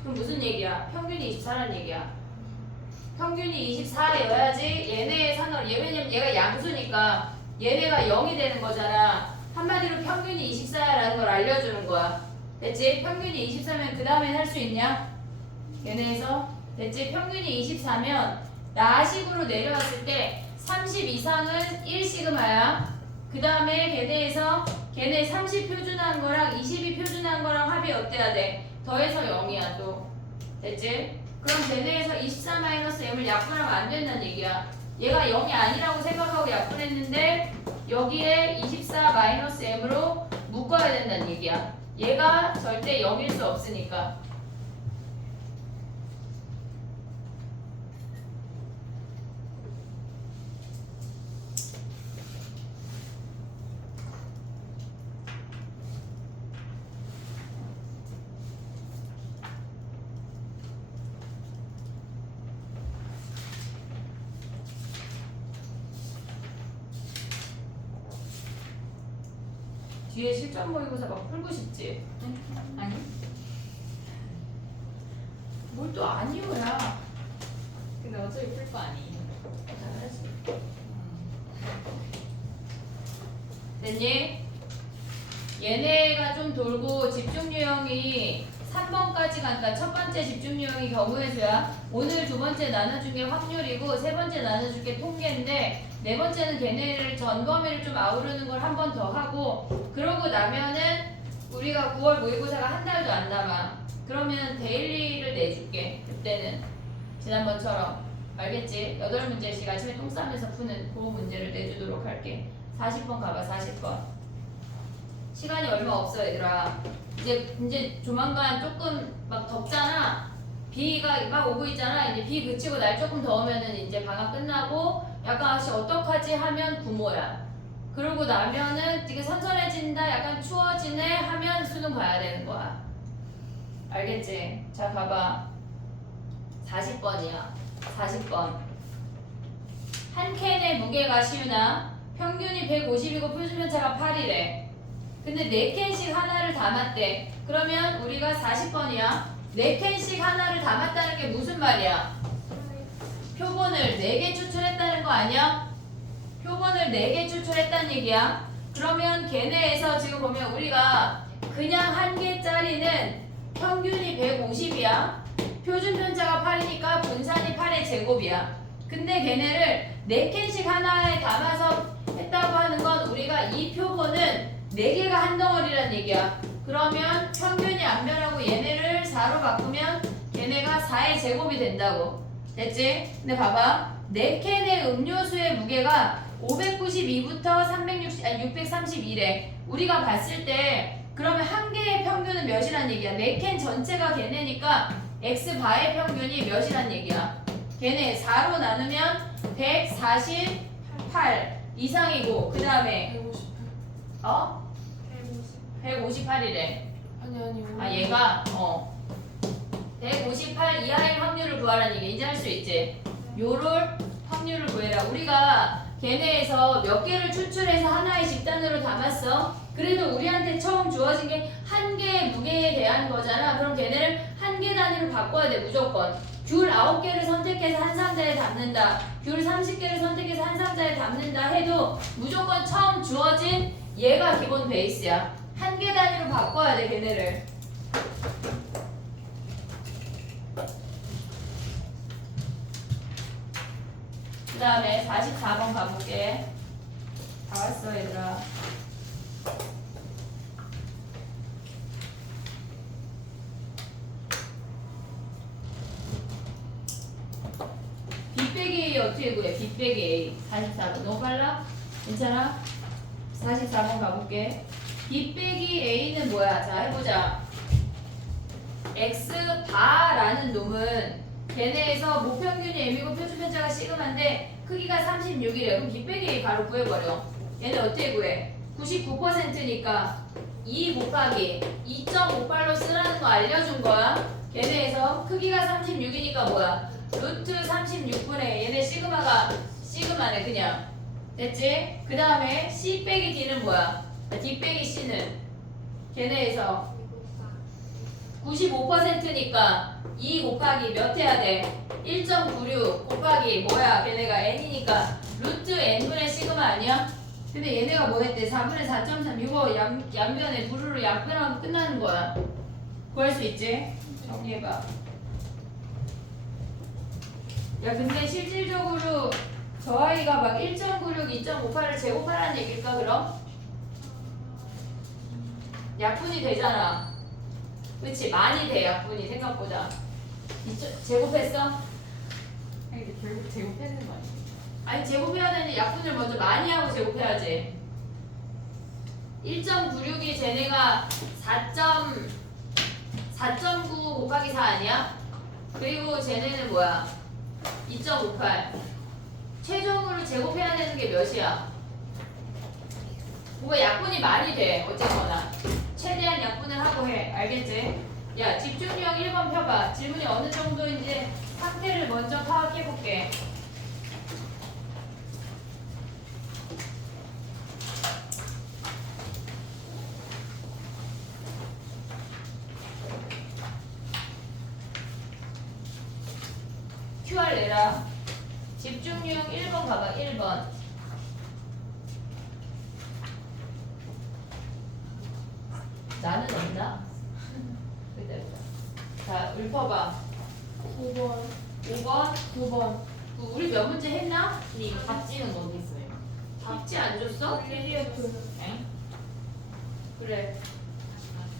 그럼 무슨 얘기야? 평균이 24라는 얘기야. 평균이 24여야지 얘네의 산업, 왜냐면 얘가 양수니까 얘네가 0이 되는 거잖아. 한마디로 평균이 24라는 걸 알려주는 거야. 됐지? 평균이 24면 그 다음에 할 수 있냐? 얘네에서 됐지? 평균이 24면 나식으로 내려왔을 때 30 이상은 1시그마야. 그 다음에 걔네 30 표준한 거랑 22 표준한 거랑 합이 어때야 돼? 더해서 0이야 또. 됐지? 그럼 걔네에서 24-m을 약분하면 안 된다는 얘기야. 얘가 0이 아니라고 생각하고 약분했는데 여기에 24-m으로 묶어야 된다는 얘기야. 얘가 절대 0일 수 없으니까. 뒤에 실전 모의고사 막 풀고 싶지? 아니? 뭘 또 아니오야. 근데 어차피 풀 거 아니에요. 잘하지. 됐니? 얘네가 좀 돌고 집중 유형이 3번까지 가니까 첫 번째 집중 유형이 경우의 수야. 오늘 두 번째 나눠준 게 확률이고 세 번째 나눠준 게 통계인데 네 번째는 걔네를 전 범위를 좀 아우르는 걸 한 번 더 하고 그러고 나면은 우리가 9월 모의고사가 한 달도 안 남아. 그러면 데일리를 내줄게. 그때는 지난번처럼 알겠지? 8문제씩 아침에 똥 싸면서 푸는 그 문제를 내주도록 할게. 40번 가봐. 40번. 시간이 얼마 없어 얘들아. 이제 조만간 조금 막 덥잖아. 비가 막 오고 있잖아. 이제 비 그치고 날 조금 더우면은 이제 방학 끝나고 약간 어떡하지 하면 부모야. 그러고 나면은 되게 선선해진다. 약간 추워지네 하면 수능 봐야 되는 거야. 알겠지? 자 봐봐. 40번이야. 40번. 한 캔의 무게가 시윤아. 평균이 150이고 표준편차가 8이래. 근데 4캔씩 하나를 담았대. 그러면 우리가 40번이야. 4캔씩 하나를 담았다는 게 무슨 말이야? 표본을 4개 추출했다는 거 아니야? 표본을 4개 추출했다는 얘기야. 그러면 걔네에서 지금 보면 우리가 그냥 한 개짜리는 평균이 150이야. 표준편차가 8이니까 분산이 8의 제곱이야. 근데 걔네를 4캔씩 하나에 담아서 했다고 하는 건 우리가 이 표본은 4개가 한 덩어리란 얘기야. 그러면 평균이 안 변하고 얘네를 4로 바꾸면 걔네가 4의 제곱이 된다고. 됐지? 근데 봐봐. 4캔의 음료수의 무게가 592부터 632래. 우리가 봤을 때 그러면 한 개의 평균은 몇이란 얘기야? 4캔 전체가 걔네니까 X바의 평균이 몇이란 얘기야? 걔네 4로 나누면 148 이상이고 그 다음에 158. 158이래. 아니. 아 얘가 158 이하의 확률을 구하라는 얘기 인지할 수 있지? 요럴 확률을 구해라. 우리가 걔네에서 몇 개를 추출해서 하나의 집단으로 담았어. 그래도 우리한테 처음 주어진 게 한 개의 무게에 대한 거잖아. 그럼 걔네를 한 개 단위로 바꿔야 돼 무조건. 귤 9개를 선택해서 한 상자에 담는다. 귤 30개를 선택해서 한 상자에 담는다 해도 무조건 처음 주어진 얘가 기본 베이스야. 한 개 단위로 바꿔야 돼 걔네를. 그 다음에 44번 가볼게. 다 왔어 얘들아. B 빼기 A 어떻게 구해? B 빼기 A 44번 너무 빨라? 괜찮아? 44번 가볼게. B 빼기 A는 뭐야? 자, 해보자. X 바라는 놈은 걔네에서 모평균이 M이고 표준편차가 시그마인데 크기가 36이래. 그럼 B 빼기 A 바로 구해버려. 얘네 어떻게 구해? 99%니까 2 곱하기 2.58로 쓰라는 거 알려준 거야. 걔네에서 크기가 36이니까 뭐야? 루트 36분의 얘네 시그마네 그냥. 됐지? 그 다음에 C 빼기 D는 뭐야? D 빼기 C는 걔네에서 95%니까 2 곱하기 몇 해야 돼? 1.96 곱하기 뭐야? 걔네가 n이니까 루트 n분의 시그마 아니야? 근데 얘네가 뭐 했대? 4분의 4.3 이거 양변에 부르르 약변하고 끝나는 거야. 구할 수 있지? 정리해봐. 야 근데 실질적으로 저 아이가 막 1.96, 2.58을 제곱하라는 얘기일까 그럼? 약분이 되잖아. 그치? 많이 돼 약분이 생각보다. 제곱했어? 아니 근데 결국 제곱해야 되는 거 아니야? 아니 제곱해야 되는데 약분을 먼저 많이 하고 제곱해야지. 1.96이 쟤네가 4.9 곱하기 4 아니야? 그리고 쟤네는 뭐야? 2.58. 최종으로 제곱해야 되는 게 몇이야? 뭐가 약분이 많이 돼 어쨌거나 최대한 약분을 하고 해. 알겠지? 야 집중력 1번 펴봐. 질문이 어느 정도인지 상태를 먼저 파악해볼게. QR 내라. 집중력 1번 가봐. 1번. 나는 없나? 그때부터. 자, 읊어봐. 9번 5번. 9번 우리 몇 문제 했나? 근데 이거 답지는 어디 있어요? 답지 안 줬어? PDF 엥? 그래.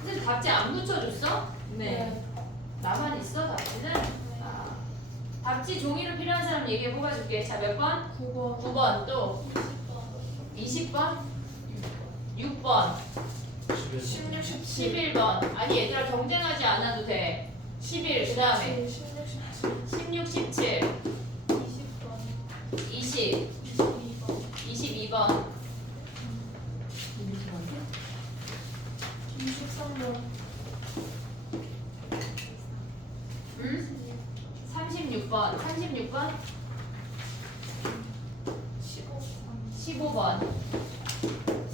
근데 답지 안 붙여줬어? 네. 나만 있어 답지는? 아. 답지 종이로 필요한 사람 얘기해 뽑아줄게. 자, 몇 번? 9번 9번 또 20번? 6번 16, 17 11번. 아니 얘들아 경쟁하지 않아도 돼. 11. 그 다음에 16, 17 16, 17, 20번 20, 22번 22번, 23번 응? 36번, 36번, 15번 15번.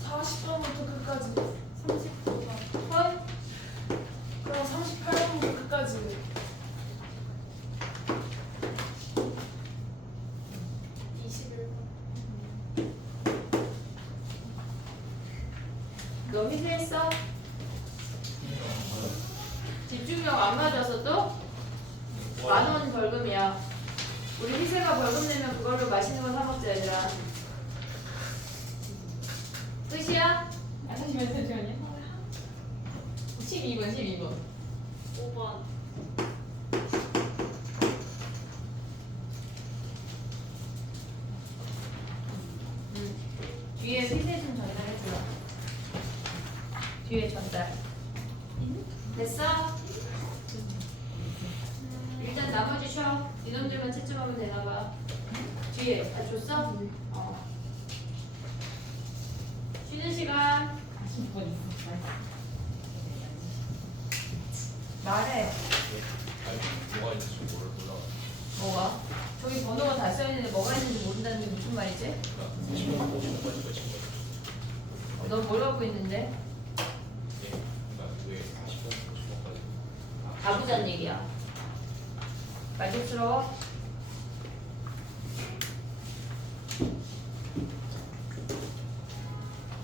40번부터 끝까지 39번 헐? 그럼 38번부터 끝까지 21번 너 희생했어? 집중력 안 맞아서 또? 10,000원 벌금이야. 우리 희세가 벌금 내면 그걸로 맛있는 거 사 먹자 얘들아. 끝이야? 아 잠시만요. 12번 12번. 5번 뒤에 희세 좀 전달해줘. 뒤에 전달. 됐어? 일단 나머지 쉬어. 이놈들만 채점하면 되나봐. 뒤에 다 줬어? 어. 쉬는 시간. 40번 있었어요. 말해. 아니 뭐가 있는지 몰라. 뭐가? 저기 번호가 다 써있는데 뭐가 있는지 모른다는 게 무슨 말이지? 그러니까 10번 50번까지 친거. 너 뭘 갖고 있는데? 예. 그러니까 왜 40번 50번까지? 다 보자는 얘기야. 만족스러워?